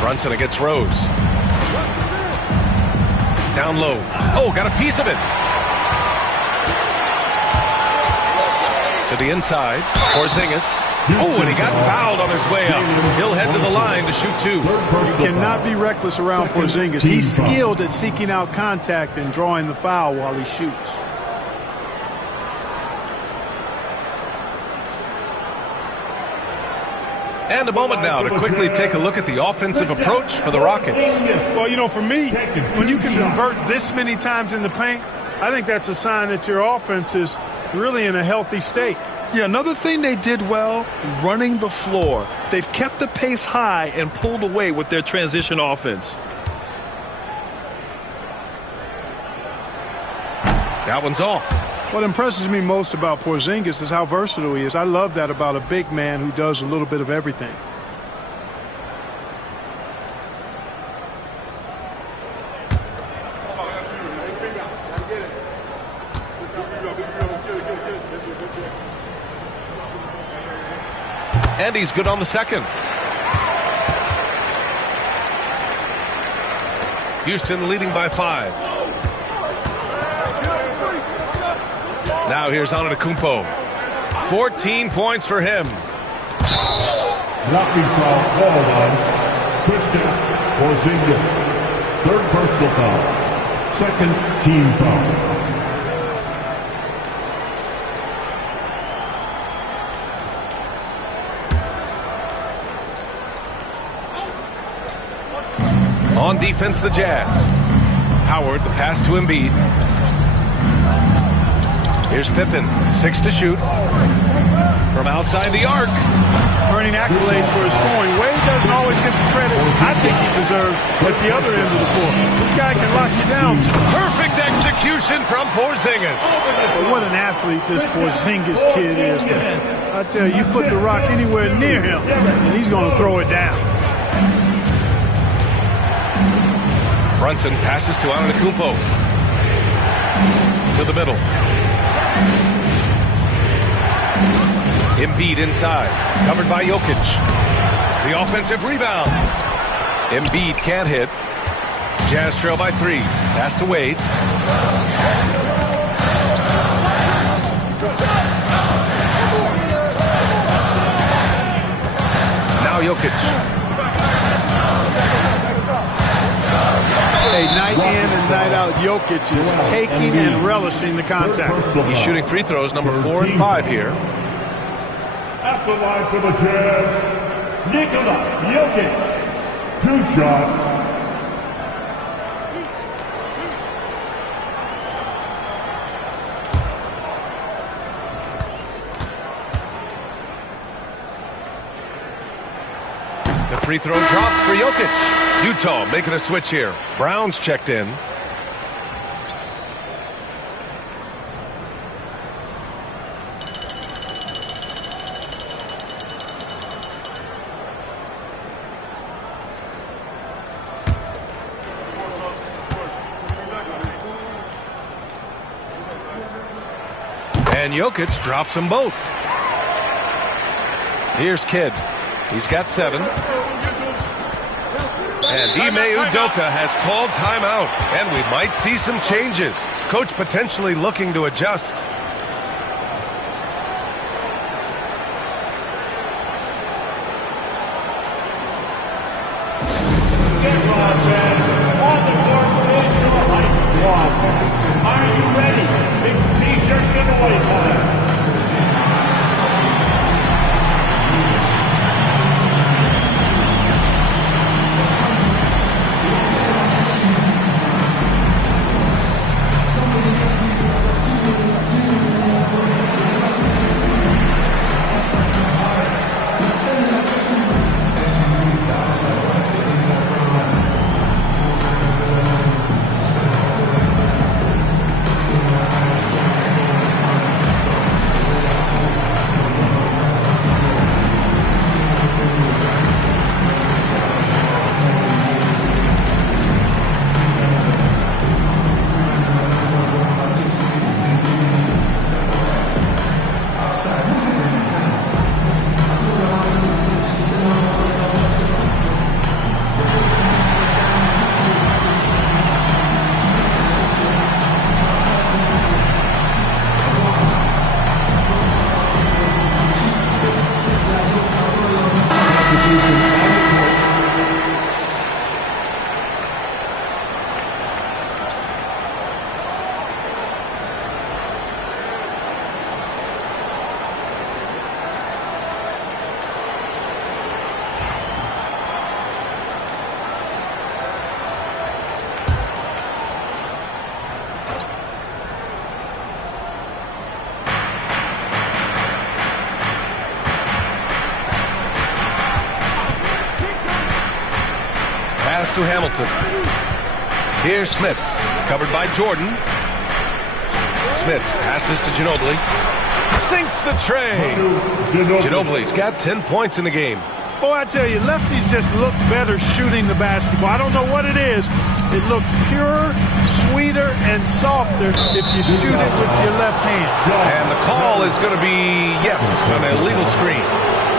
Brunson against Rose. Down low. Oh, got a piece of it. To the inside. Porzingis. Oh, and he got fouled on his way up. He'll head to the line to shoot 2. You cannot be reckless around Porzingis. He's skilled at seeking out contact and drawing the foul while he shoots. And a moment now to quickly take a look at the offensive approach for the Rockets. Well, you know, for me, when you can convert this many times in the paint, I think that's a sign that your offense is really in a healthy state. Yeah, another thing they did well, running the floor. They've kept the pace high and pulled away with their transition offense. That one's off. What impresses me most about Porzingis is how versatile he is. I love that about a big man who does a little bit of everything. And he's good on the second. Houston leading by 5. Now here's Antetokounmpo. 14 points for him. Blocking foul called on Kristaps Porzingis. 3rd personal foul. 2nd team foul. On defense, the Jazz. Howard, the pass to Embiid. Here's Pippen, 6 to shoot. From outside the arc. Earning accolades for his scoring. Wade doesn't always get the credit I think he deserves at the other end of the floor. This guy can lock you down. Perfect execution from Porzingis. But what an athlete this Porzingis kid is, man. I tell you, you put the rock anywhere near him, and he's going to throw it down. Brunson passes to Antetokounmpo. To the middle. Embiid inside. Covered by Jokic. The offensive rebound. Embiid can't hit. Jazz trail by 3. Pass to Wade. Now Jokic. Hey, night in and night out, Jokic is taking and relishing the contact. He's shooting free throws number 4 and 5 here. At the line for the Jazz, Nikola Jokic. 2 shots. The free throw drops for Jokic. Utah making a switch here. Brown's checked in. And Jokic drops them both. Here's Kidd. He's got 7. And Ime Udoka has called timeout, and we might see some changes. Coach potentially looking to adjust. Are you ready? It's T-shirt giveaway time. to Hamilton. Here's Smits, covered by Jordan. Smits passes to Ginobili. Sinks the tray. Ginobili's got 10 points in the game. Boy, I tell you, lefties just look better shooting the basketball. I don't know what it is. It looks purer, sweeter, and softer if you shoot it with your left hand. And the call is going to be, yes, an illegal screen.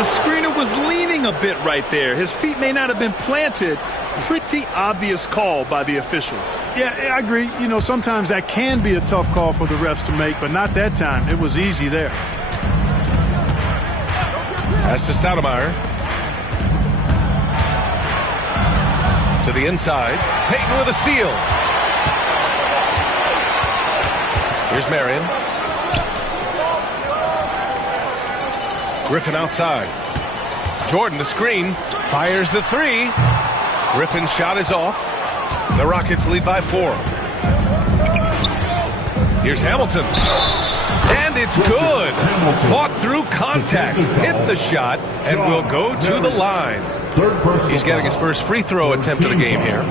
The screener was leaning a bit right there. His feet may not have been planted. Pretty obvious call by the officials. Yeah, I agree. You know, sometimes that can be a tough call for the refs to make, but not that time. It was easy there. Pass to Stoudemire. To the inside. Payton with a steal. Here's Marion. Griffin outside. Jordan, the screen. Fires the three. Griffin's shot is off. The Rockets lead by 4. Here's Hamilton. And it's good. Fought through contact. Hit the shot and will go to the line. He's getting his first free throw attempt of the game here.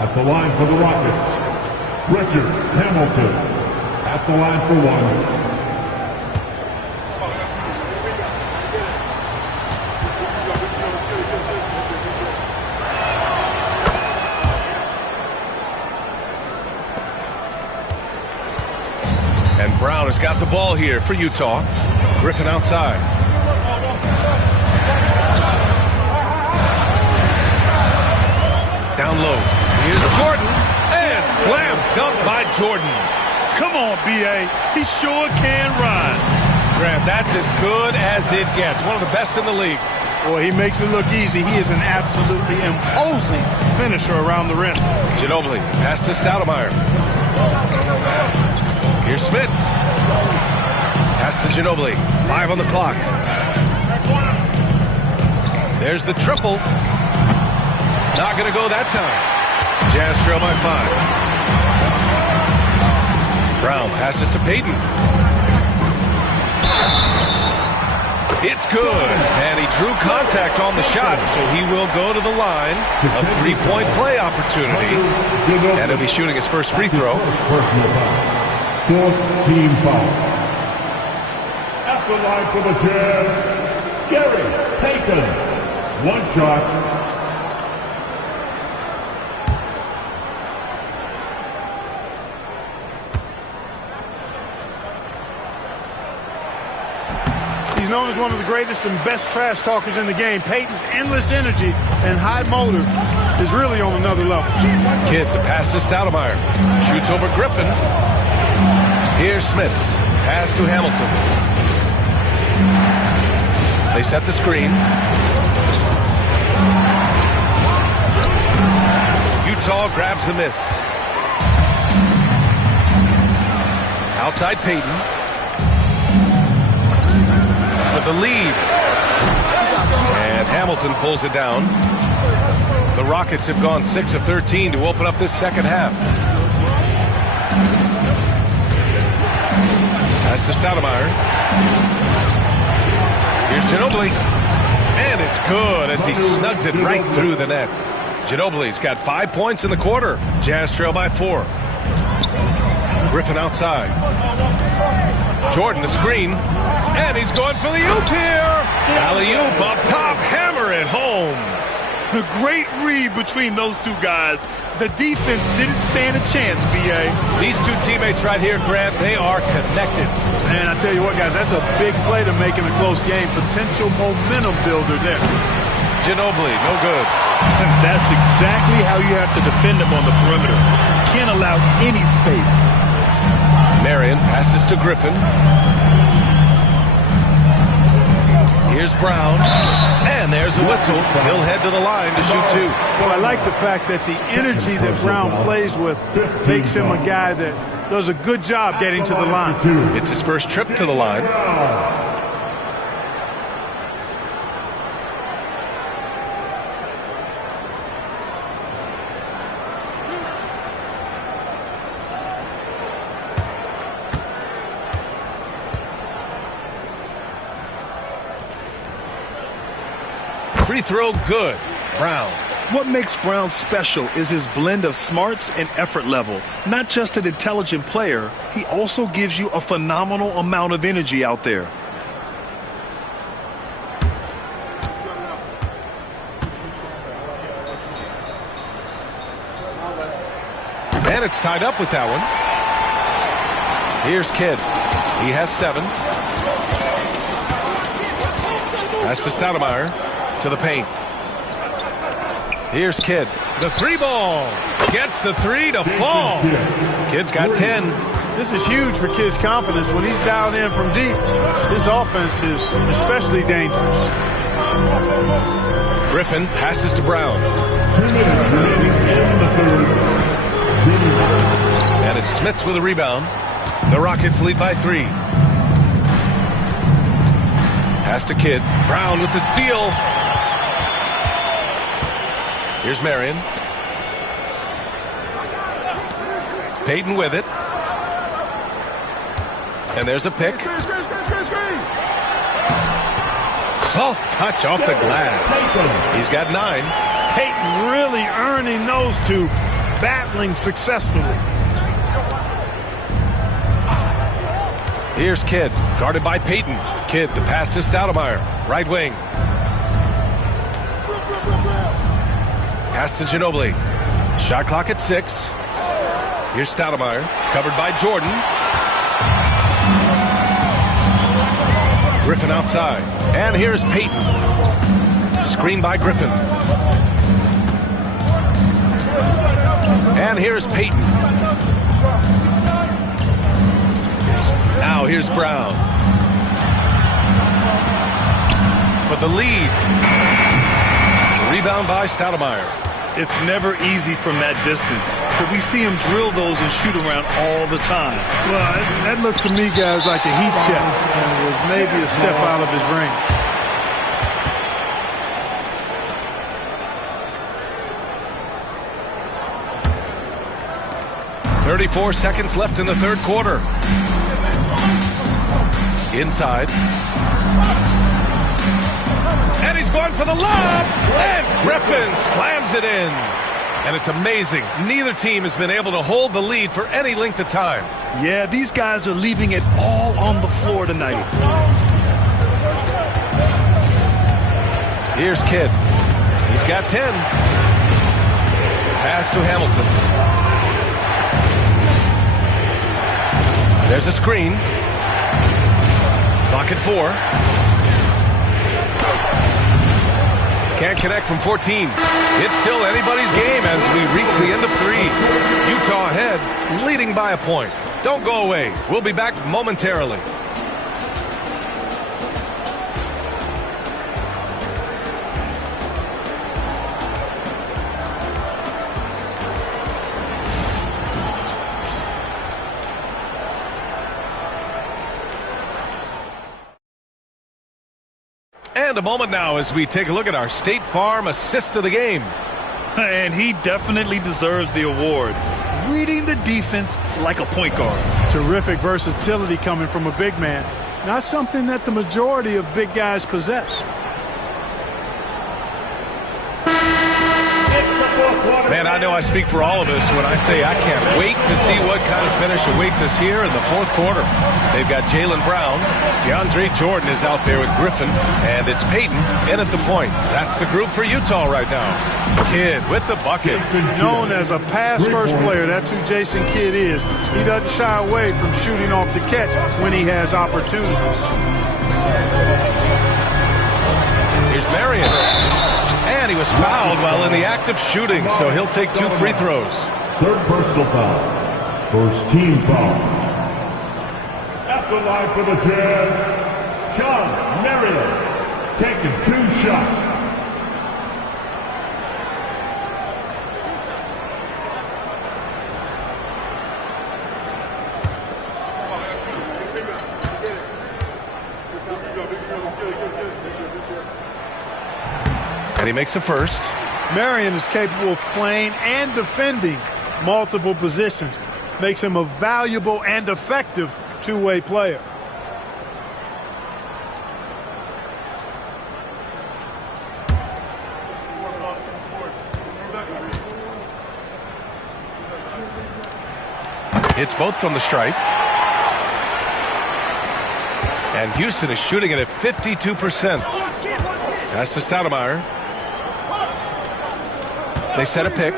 At the line for the Rockets, Richard Hamilton. At the line for 1. And Brown has got the ball here for Utah. Griffin outside. Down low. Here's Jordan. And slam dunk by Jordan. Come on, B.A. He sure can rise. Graham, that's as good as it gets. One of the best in the league. Boy, he makes it look easy. He is an absolutely imposing finisher around the rim. Ginobili, pass to Stoudemire. Here's Smits. Pass to Ginobili. 5 on the clock. There's the triple. Not going to go that time. Jazz trail by 5. Brown passes to Payton. It's good. And he drew contact on the shot, so he will go to the line. A 3-point play opportunity. And he'll be shooting his first free throw. Personal foul. 4th team foul. At the line for the Jazz, Gary Payton. 1 shot. He's known as one of the greatest and best trash talkers in the game. Payton's endless energy and high motor is really on another level. Kidd, the pass to Stoudemire. Shoots over Griffin. Here's Smits. Pass to Hamilton. They set the screen. Utah grabs the miss. Outside Payton. For the lead. And Hamilton pulls it down. The Rockets have gone 6 of 13 to open up this second half. Pass to Stoudemire. Here's Ginobili. And it's good as he snugs it right through the net. Ginobili's got 5 points in the quarter. Jazz trail by 4. Griffin outside. Jordan the screen. And he's going for the oop here. Alley-oop up top. Hammer it home. The great read between those two guys. The defense didn't stand a chance, B.A. These two teammates right here, Grant, they are connected. Man, I tell you what, guys, that's a big play to make in a close game. Potential momentum builder there. Ginobili, no good. And that's exactly how you have to defend him on the perimeter. Can't allow any space. Marion passes to Griffin. Here's Brown. And there's a whistle. He'll head to the line to shoot 2. Well, I like the fact that the energy that Brown plays with makes him a guy that does a good job getting to the line. It's his first trip to the line. Free throw good. Brown. What makes Brown special is his blend of smarts and effort level. Not just an intelligent player, he also gives you a phenomenal amount of energy out there. And it's tied up with that one. Here's Kidd. He has 7. That's to Stoudemire. To the paint. Here's Kidd. The 3-ball. Gets the 3 to fall. Kidd's got 10. This is huge for Kidd's confidence. When he's dialed in from deep, his offense is especially dangerous. Griffin passes to Brown. 2 minutes remaining in the third. And it's Smits with a rebound. The Rockets lead by 3. Pass to Kidd. Brown with the steal. Here's Marion. Payton with it. And there's a pick. Soft touch off the glass. He's got 9. Payton really earning those two, battling successfully. Here's Kidd, guarded by Payton. Kidd, the pass to Stoudemire, right wing. Pass to Ginobili. Shot clock at 6. Here's Stoudemire, covered by Jordan. Griffin outside. And here's Payton. Screen by Griffin. And here's Payton. Now here's Brown. For the lead. Rebound by Stoudemire. It's never easy from that distance, but we see him drill those and shoot around all the time. Well, that looked to me, guys, like a heat check, and was maybe a step out of his ring. .34 seconds left in the third quarter. Inside. And he's going for the lob. And Griffin slams it in. And it's amazing. Neither team has been able to hold the lead for any length of time. Yeah, these guys are leaving it all on the floor tonight. Here's Kidd. He's got 10. Pass to Hamilton. There's a screen. Clock at 4. Can't connect from 14. It's still anybody's game as we reach the end of 3. Utah ahead, leading by a point. Don't go away. We'll be back momentarily. And a moment now as we take a look at our State Farm assist of the game. And he definitely deserves the award. Reading the defense like a point guard. Terrific versatility coming from a big man. Not something that the majority of big guys possess. Man, I know I speak for all of us when I say I can't wait to see what kind of finish awaits us here in the fourth quarter. They've got Jaylen Brown. DeAndre Jordan is out there with Griffin. And it's Payton in at the point. That's the group for Utah right now. Kidd with the bucket. Known as a pass-first player, that's who Jason Kidd is. He doesn't shy away from shooting off the catch when he has opportunities. Here's Marion. And he was fouled while in the act of shooting, so he'll take 2 free throws. Third personal foul. First team foul. After line for the Jazz, John Marion taking 2 shots. And he makes a first. Marion is capable of playing and defending multiple positions. Makes him a valuable and effective two-way player. Hits both from the stripe. And Houston is shooting it at 52%. That's to Stoudemire. They set a pick.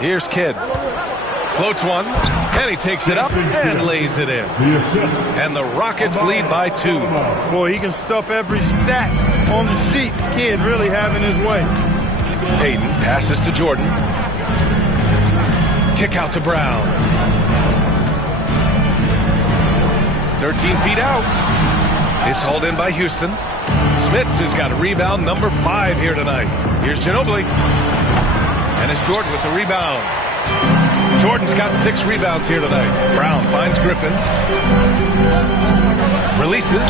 Here's Kidd. Floats one, and he takes it up and lays it in. And the Rockets lead by 2. Boy, he can stuff every stat on the sheet. Kidd really having his way. Hayden passes to Jordan. Kick out to Brown. 13 feet out. It's hauled in by Houston. Smith has got a rebound number 5 here tonight. Here's Ginobili. And it's Jordan with the rebound. Jordan's got 6 rebounds here tonight. Brown finds Griffin. Releases.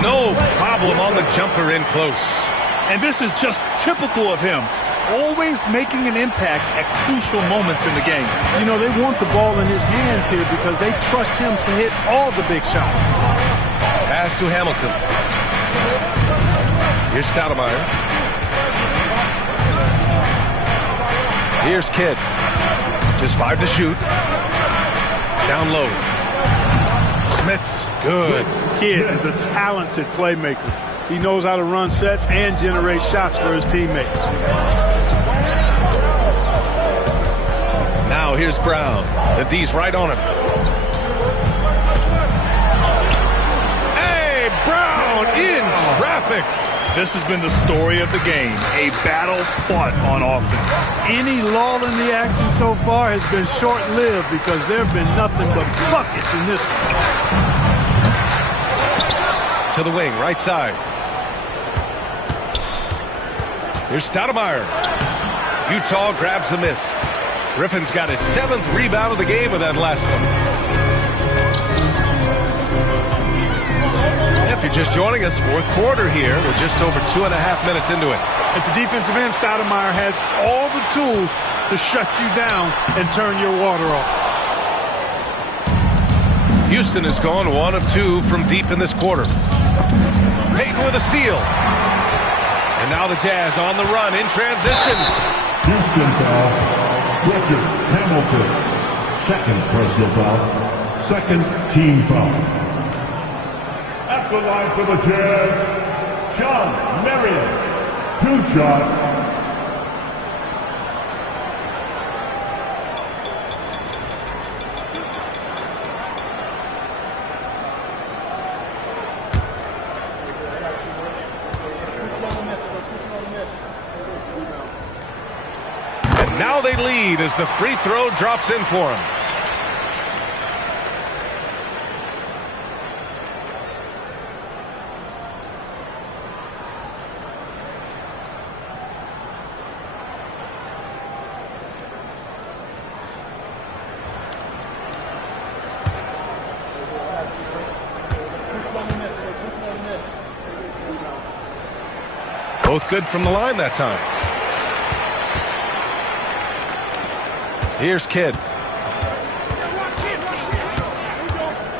No problem on the jumper in close. And this is just typical of him. Always making an impact at crucial moments in the game. You know, they want the ball in his hands here because they trust him to hit all the big shots. Pass to Hamilton. Here's Stoudemire. Here's Kidd. Just 5 to shoot. Down low. Smith's good. Kidd is a talented playmaker. He knows how to run sets and generate shots for his teammates. Now here's Brown. The D's right on him. Hey, Brown in traffic. This has been the story of the game, a battle fought on offense. Any lull in the action so far has been short-lived because there have been nothing but buckets in this one. To the wing, right side. Here's Stoudemire. Utah grabs the miss. Griffin's got his 7th rebound of the game with that last one. If you're just joining us, 4th quarter here. We're just over 2.5 minutes into it. At the defensive end, Stoudemire has all the tools to shut you down and turn your water off. Houston has gone 1 of 2 from deep in this quarter. Payton with a steal. And now the Jazz on the run in transition. Houston foul. Richard Hamilton. 2nd personal foul. 2nd team foul. At the line for the Jazz, John Marion. 2 shots. And now they lead as the free throw drops in for them. Both good from the line that time. Here's Kidd.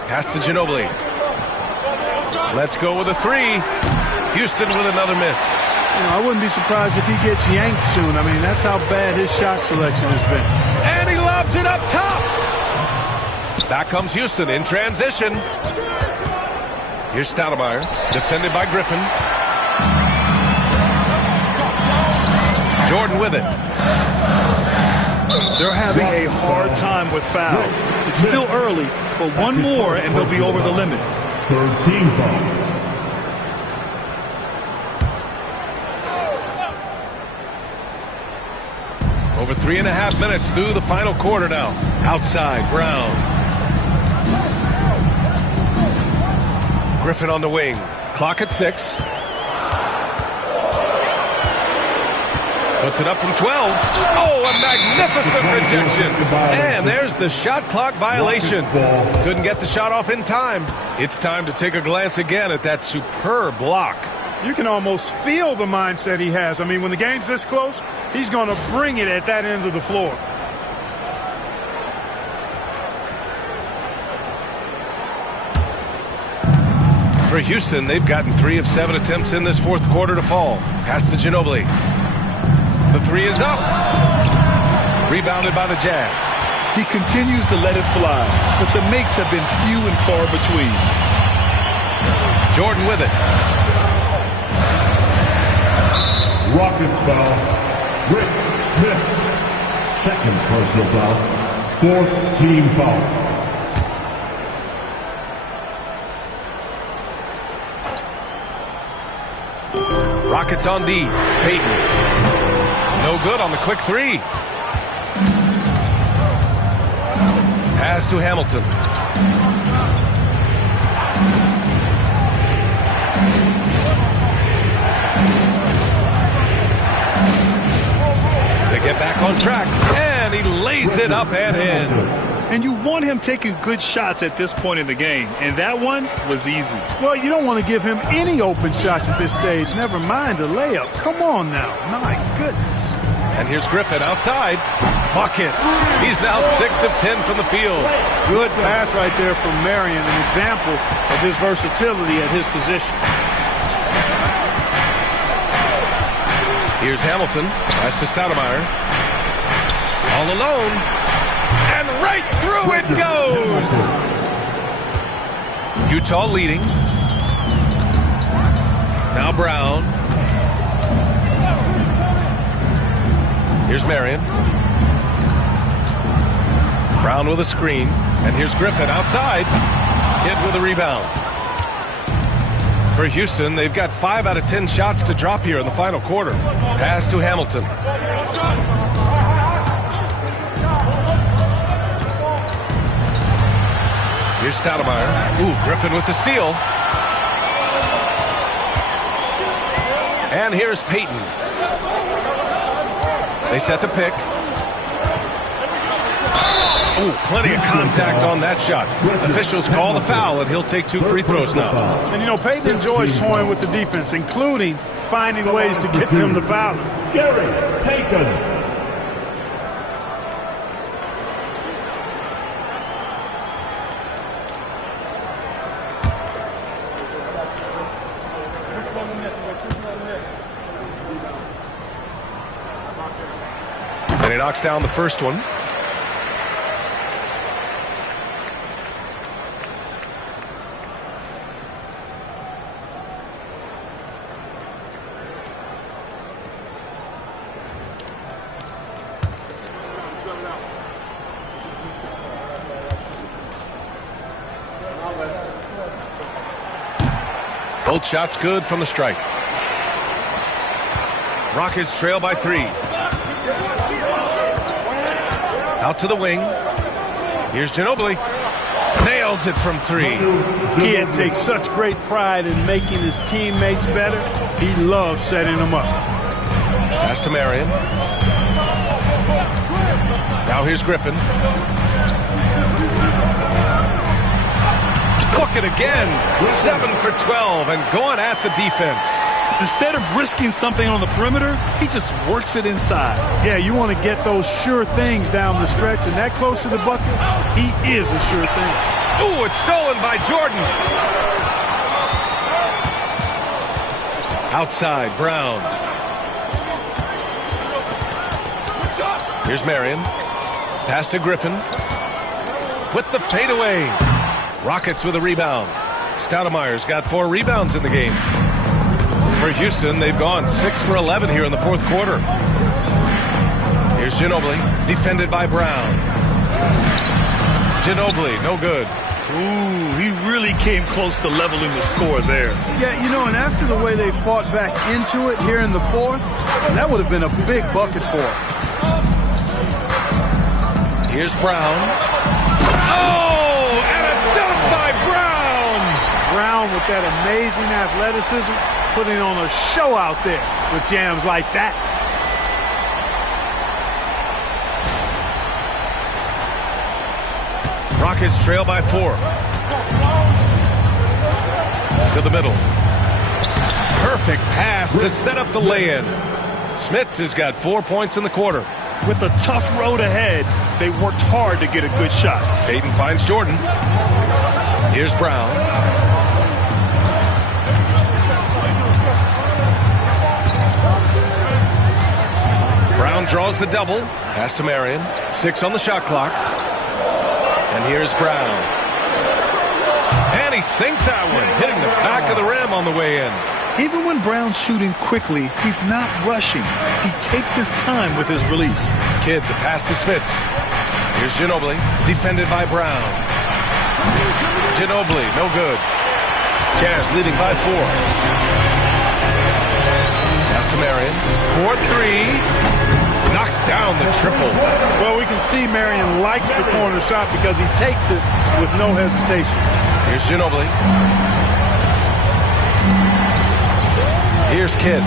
Pass to Ginobili. Let's go with a 3. Houston with another miss. You know, I wouldn't be surprised if he gets yanked soon. I mean, that's how bad his shot selection has been. And he lobs it up top. Back comes Houston in transition. Here's Stoudemire, defended by Griffin. Jordan with it. They're having a hard time with fouls. It's still early, but one more and they'll be over the limit. 3rd team foul. Over 3.5 minutes through the final quarter now. Outside, Brown. Griffin on the wing. Clock at 6. Puts it up from 12. Oh, a magnificent rejection. And there's the shot clock violation. Couldn't get the shot off in time. It's time to take a glance again at that superb block. You can almost feel the mindset he has. I mean, when the game's this close, he's going to bring it at that end of the floor. For Houston, they've gotten 3 of 7 attempts in this 4th quarter to fall. Pass to Ginobili. The 3 is up. Rebounded by the Jazz. He continues to let it fly, but the makes have been few and far between. Jordan with it. Rockets foul. Rick Smith. Second personal foul. Fourth team foul. Rockets on D. Payton. No good on the quick three. Pass to Hamilton. To get back on track, and he lays it up and in. And you want him taking good shots at this point in the game, and that one was easy. Well, you don't want to give him any open shots at this stage, never mind a layup. Come on now. My goodness. And here's Griffin outside. Buckets. He's now 6 of 10 from the field. Good pass right there from Marion, an example of his versatility at his position. Here's Hamilton. Pass to Stoudemire. All alone. And right through it goes. Utah leading. Now Brown. Here's Marion. Brown with a screen. And here's Griffin outside. Kidd with a rebound. For Houston, they've got 5 out of 10 shots to drop here in the final quarter. Pass to Hamilton. Here's Stoudemire. Ooh, Griffin with the steal. And here's Payton. They set the pick. Ooh, plenty of contact on that shot. Officials call the foul, and he'll take 2 free throws now. And, you know, Payton enjoys toying with the defense, including finding ways to get them to foul him. Gary Payton. And he knocks down the first one. Both shots good from the strike. Rockets trail by 3. Out to the wing. Here's Ginobili. Nails it from 3. Kidd takes such great pride in making his teammates better. He loves setting them up. Pass to Marion. Now here's Griffin. Look it again. 7 for 12 and going at the defense. Instead of risking something on the perimeter, he just works it inside. Yeah, you want to get those sure things down the stretch, and that close to the bucket, he is a sure thing. Ooh, it's stolen by Jordan. Outside, Brown. Here's Marion. Pass to Griffin. With the fadeaway. Rockets with a rebound. Stoudemire's got 4 rebounds in the game. For Houston, they've gone 6 for 11 here in the fourth quarter. Here's Ginobili, defended by Brown. Ginobili, no good. Ooh, he really came close to leveling the score there. Yeah, you know, and after the way they fought back into it here in the fourth, that would have been a big bucket for him. Here's Brown. Oh, and a dunk by Brown! Brown with that amazing athleticism, putting on a show out there with jams like that. Rockets trail by 4. To the middle. Perfect pass to set up the lay-in. Smith has got 4 points in the quarter. With a tough road ahead, they worked hard to get a good shot. Payton finds Jordan. Here's Brown. Brown draws the double. Pass to Marion. 6 on the shot clock. And here's Brown. And he sinks that one, hitting the back of the rim on the way in. Even when Brown's shooting quickly, he's not rushing. He takes his time with his release. Kidd, the pass to Spitz. Here's Ginobili, defended by Brown. Ginobili, no good. Jazz leading by 4. Pass to Marion. 4-3. Knocks down the triple. Well, we can see Marion likes the corner shot because he takes it with no hesitation. Here's Ginobili. Here's Kidd.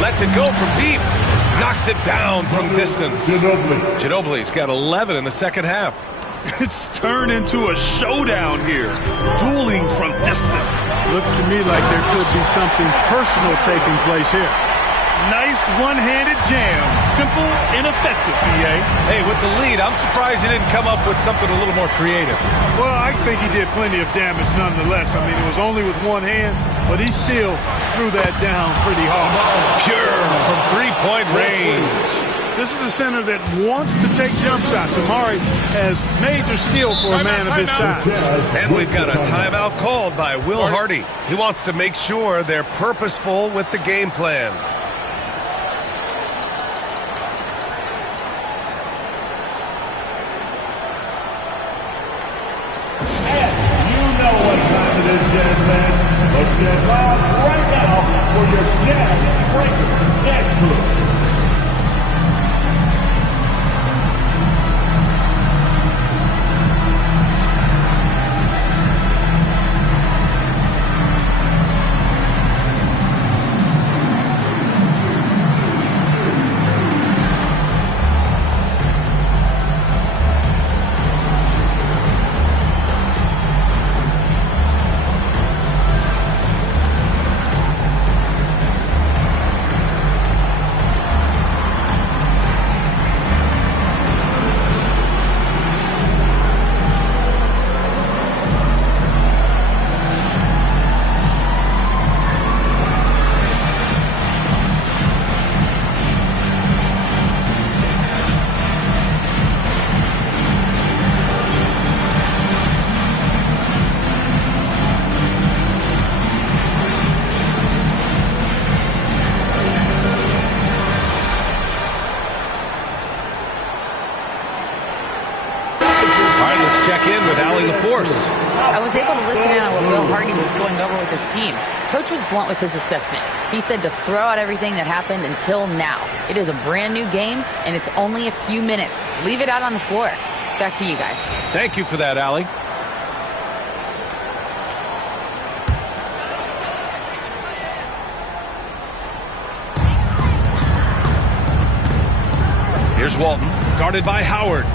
Lets it go from deep. Knocks it down from distance. Ginobili's got 11 in the second half. It's turned into a showdown here. Dueling from distance. Looks to me like there could be something personal taking place here. Nice one-handed jam. Simple and effective, B.A. Hey, with the lead, I'm surprised he didn't come up with something a little more creative. Well, I think he did plenty of damage nonetheless. I mean, it was only with one hand, but he still threw that down pretty hard. Pure from three-point range. This is a center that wants to take jump shots. Amari has major skill for a man of his size. And we've got a timeout called by Will Hardy. He wants to make sure they're purposeful with the game plan. Let's get live right now for your Jazz Breakers Next Group. I was able to listen in on what Will Hardy was going over with his team. Coach was blunt with his assessment. He said to throw out everything that happened until now. It is a brand new game, and it's only a few minutes. Leave it out on the floor. Back to you guys. Thank you for that, Allie. Here's Walton, guarded by Howard.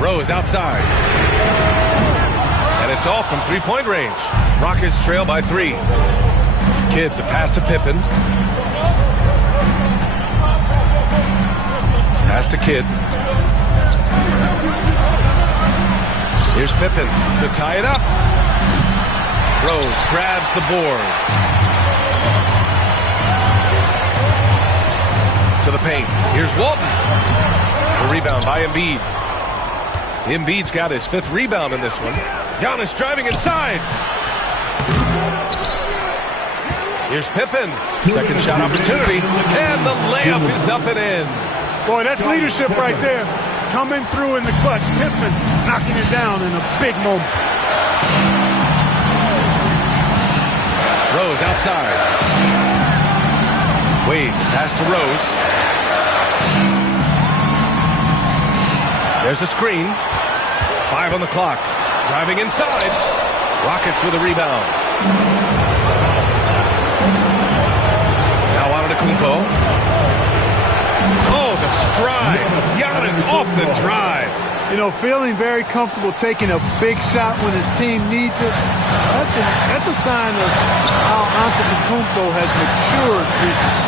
Rose outside. And it's off from three-point range. Rockets trail by 3. Kidd, the pass to Pippen. Pass to Kidd. Here's Pippen to tie it up. Rose grabs the board. To the paint. Here's Walton. The rebound by Embiid. Embiid's got his 5th rebound in this one. Giannis driving inside. Here's Pippen. Second shot opportunity. And the layup is up and in. Boy, that's leadership right there. Coming through in the clutch. Pippen knocking it down in a big moment. Rose outside. Wade, pass to Rose. There's a screen. 5 on the clock. Driving inside. Rockets with a rebound. Now Antetokounmpo. Oh, the stride. Giannis off the drive. You know, feeling very comfortable taking a big shot when his team needs it. That's a sign of how Antetokounmpo has matured recently.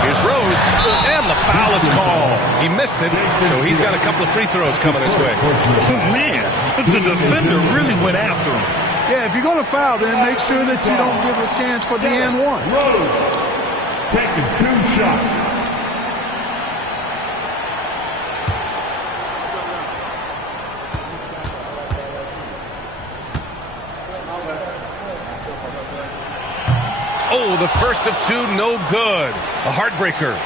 Here's Rose, and the foul is called. He missed it, so he's got a couple of free throws coming his way. Man, the defender really went after him. Yeah, if you're going to foul, then make sure that you don't give a chance for the and one. Rose taking 2 shots. Oh, the first of 2, no good. A heartbreaker.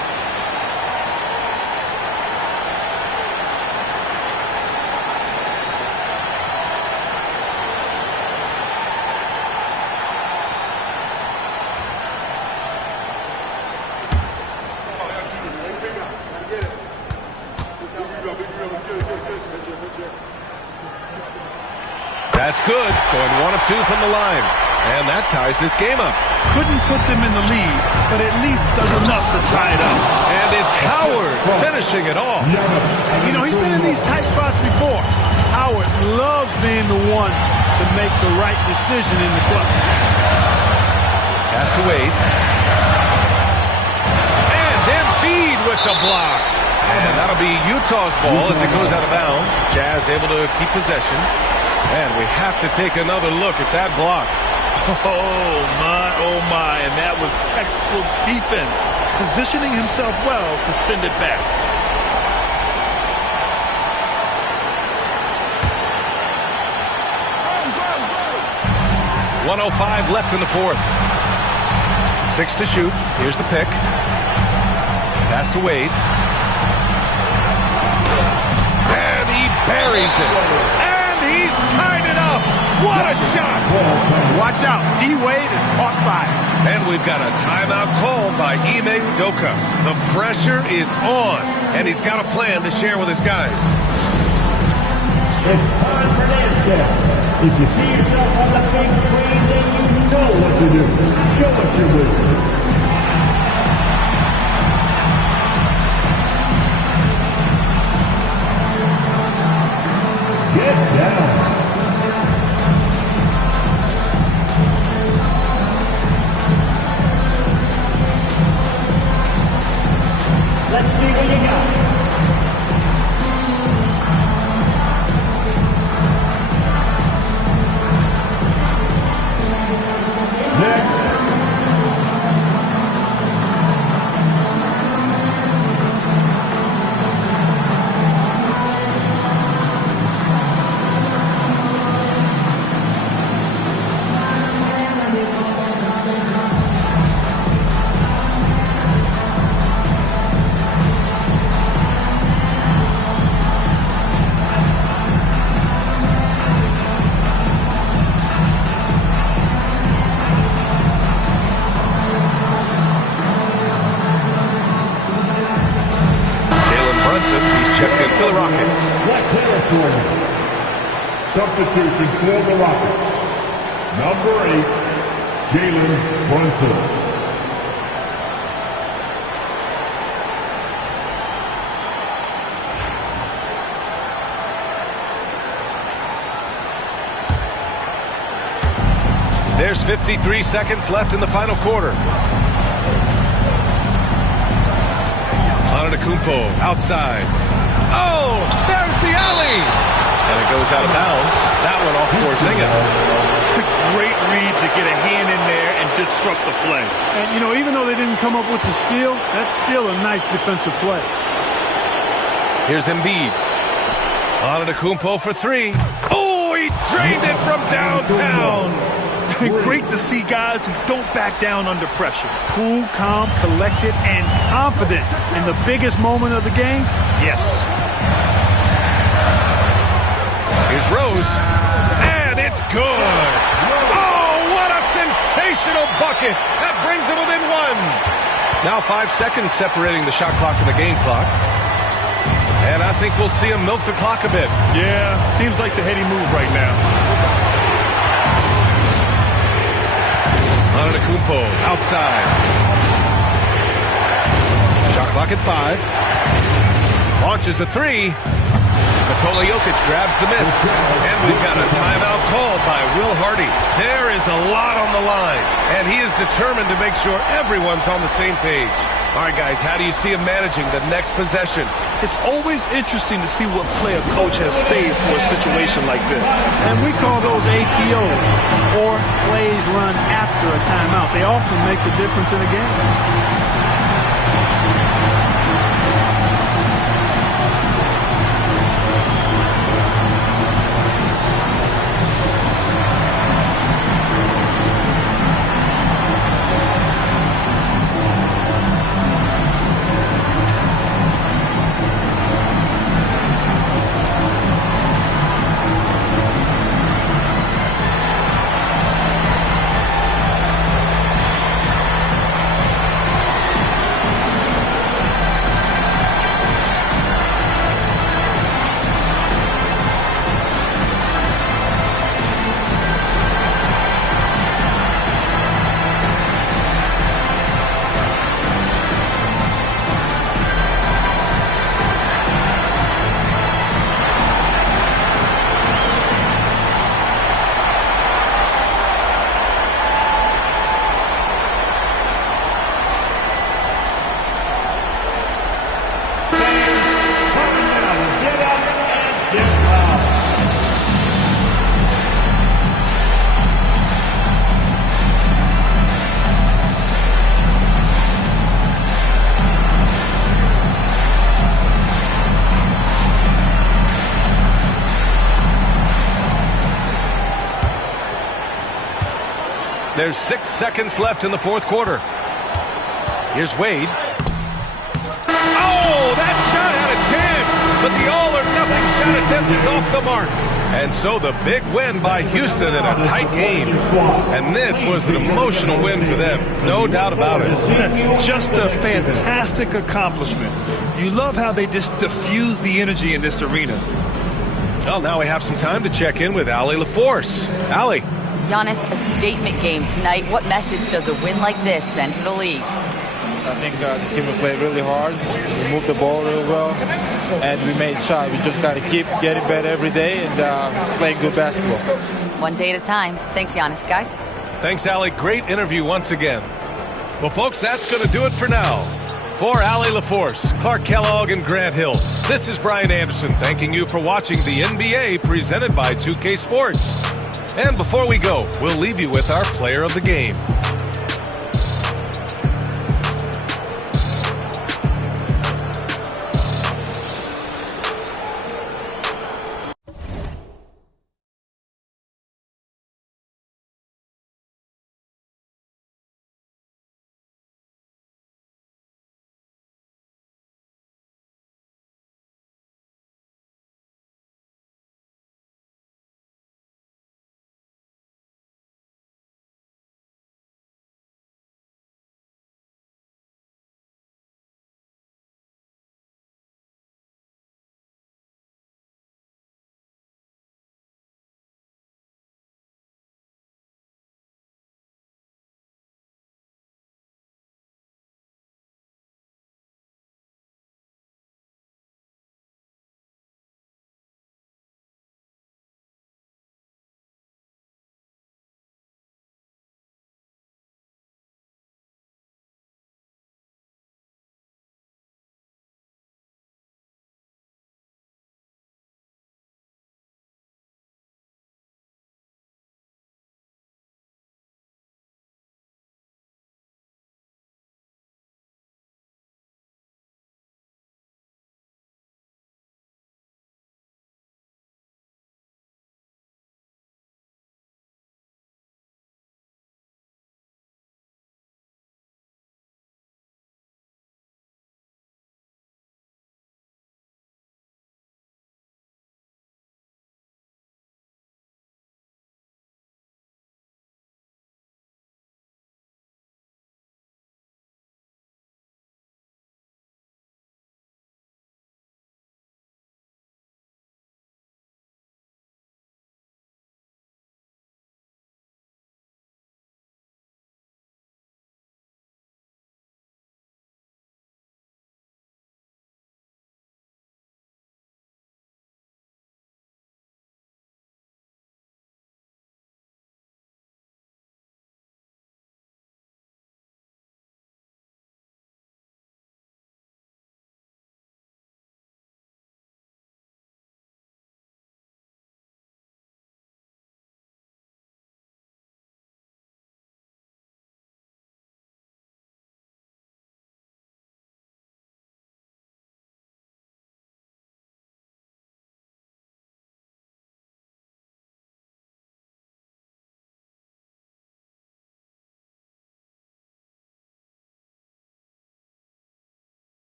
That's good. Going 1 of 2 from the line. And that ties this game up. Couldn't put them in the lead, but at least does enough to tie it up. And it's Howard finishing it off. You know, he's been in these tight spots before. Howard loves being the one to make the right decision in the clutch. Has to wait. And Embiid with the block. And that'll be Utah's ball as it goes out of bounds. Jazz able to keep possession. And we have to take another look at that block. Oh my, and that was textbook defense, positioning himself well to send it back. .105 left in the fourth. 6 to shoot. Here's the pick. Pass to Wade. And he buries it. And he's tied it up. What a shot. Watch out. D-Wade is caught by it. And we've got a timeout called by Ime Udoka. The pressure is on, and he's got a plan to share with his guys. It's time for dance step. If you see yourself on the big screen, then you know what to do. Show us your move. Get down. Let's see what you got. Next. He's checked in for the Rockets. Let's hear it for him. Substitution for the Rockets. Number 8, Jalen Brunson. There's 53 seconds left in the final quarter. Antetokounmpo outside. Oh, there's the alley. And it goes out of bounds. That one off Porzingis. Great read to get a hand in there and disrupt the play. And, you know, even though they didn't come up with the steal, that's still a nice defensive play. Here's Embiid. Antetokounmpo for 3. Oh, he drained it from downtown. Great to see guys who don't back down under pressure. Cool, calm, collected, and confident in the biggest moment of the game. Yes. Here's Rose. And it's good. Oh, what a sensational bucket. That brings him within 1. Now 5 seconds separating the shot clock and the game clock. And I think we'll see him milk the clock a bit. Yeah, seems like the heady move right now. Antetokounmpo outside. Shot clock at 5. Launches a 3. Nikola Jokic grabs the miss. And we've got a timeout called by Will Hardy. There is a lot on the line, and he is determined to make sure everyone's on the same page. All right, guys, how do you see him managing the next possession? It's always interesting to see what play a coach has saved for a situation like this. And we call those ATOs, or plays run after a timeout. They often make the difference in a game. There's 6 seconds left in the fourth quarter. Here's Wade. Oh, that shot had a chance, but the all-or-nothing shot attempt is off the mark. And so the big win by Houston in a tight game. And this was an emotional win for them, no doubt about it. Just a fantastic accomplishment. You love how they just diffuse the energy in this arena. Well, now we have some time to check in with Allie LaForce. Allie. Giannis, a statement game tonight. What message does a win like this send to the league? I think the team will play really hard. We moved the ball really well, and we made shots. We just got to keep getting better every day and playing good basketball. One day at a time. Thanks, Giannis. Guys? Thanks, Allie. Great interview once again. Well, folks, that's going to do it for now. For Allie LaForce, Clark Kellogg, and Grant Hill, this is Brian Anderson thanking you for watching the NBA presented by 2K Sports. And before we go, we'll leave you with our player of the game.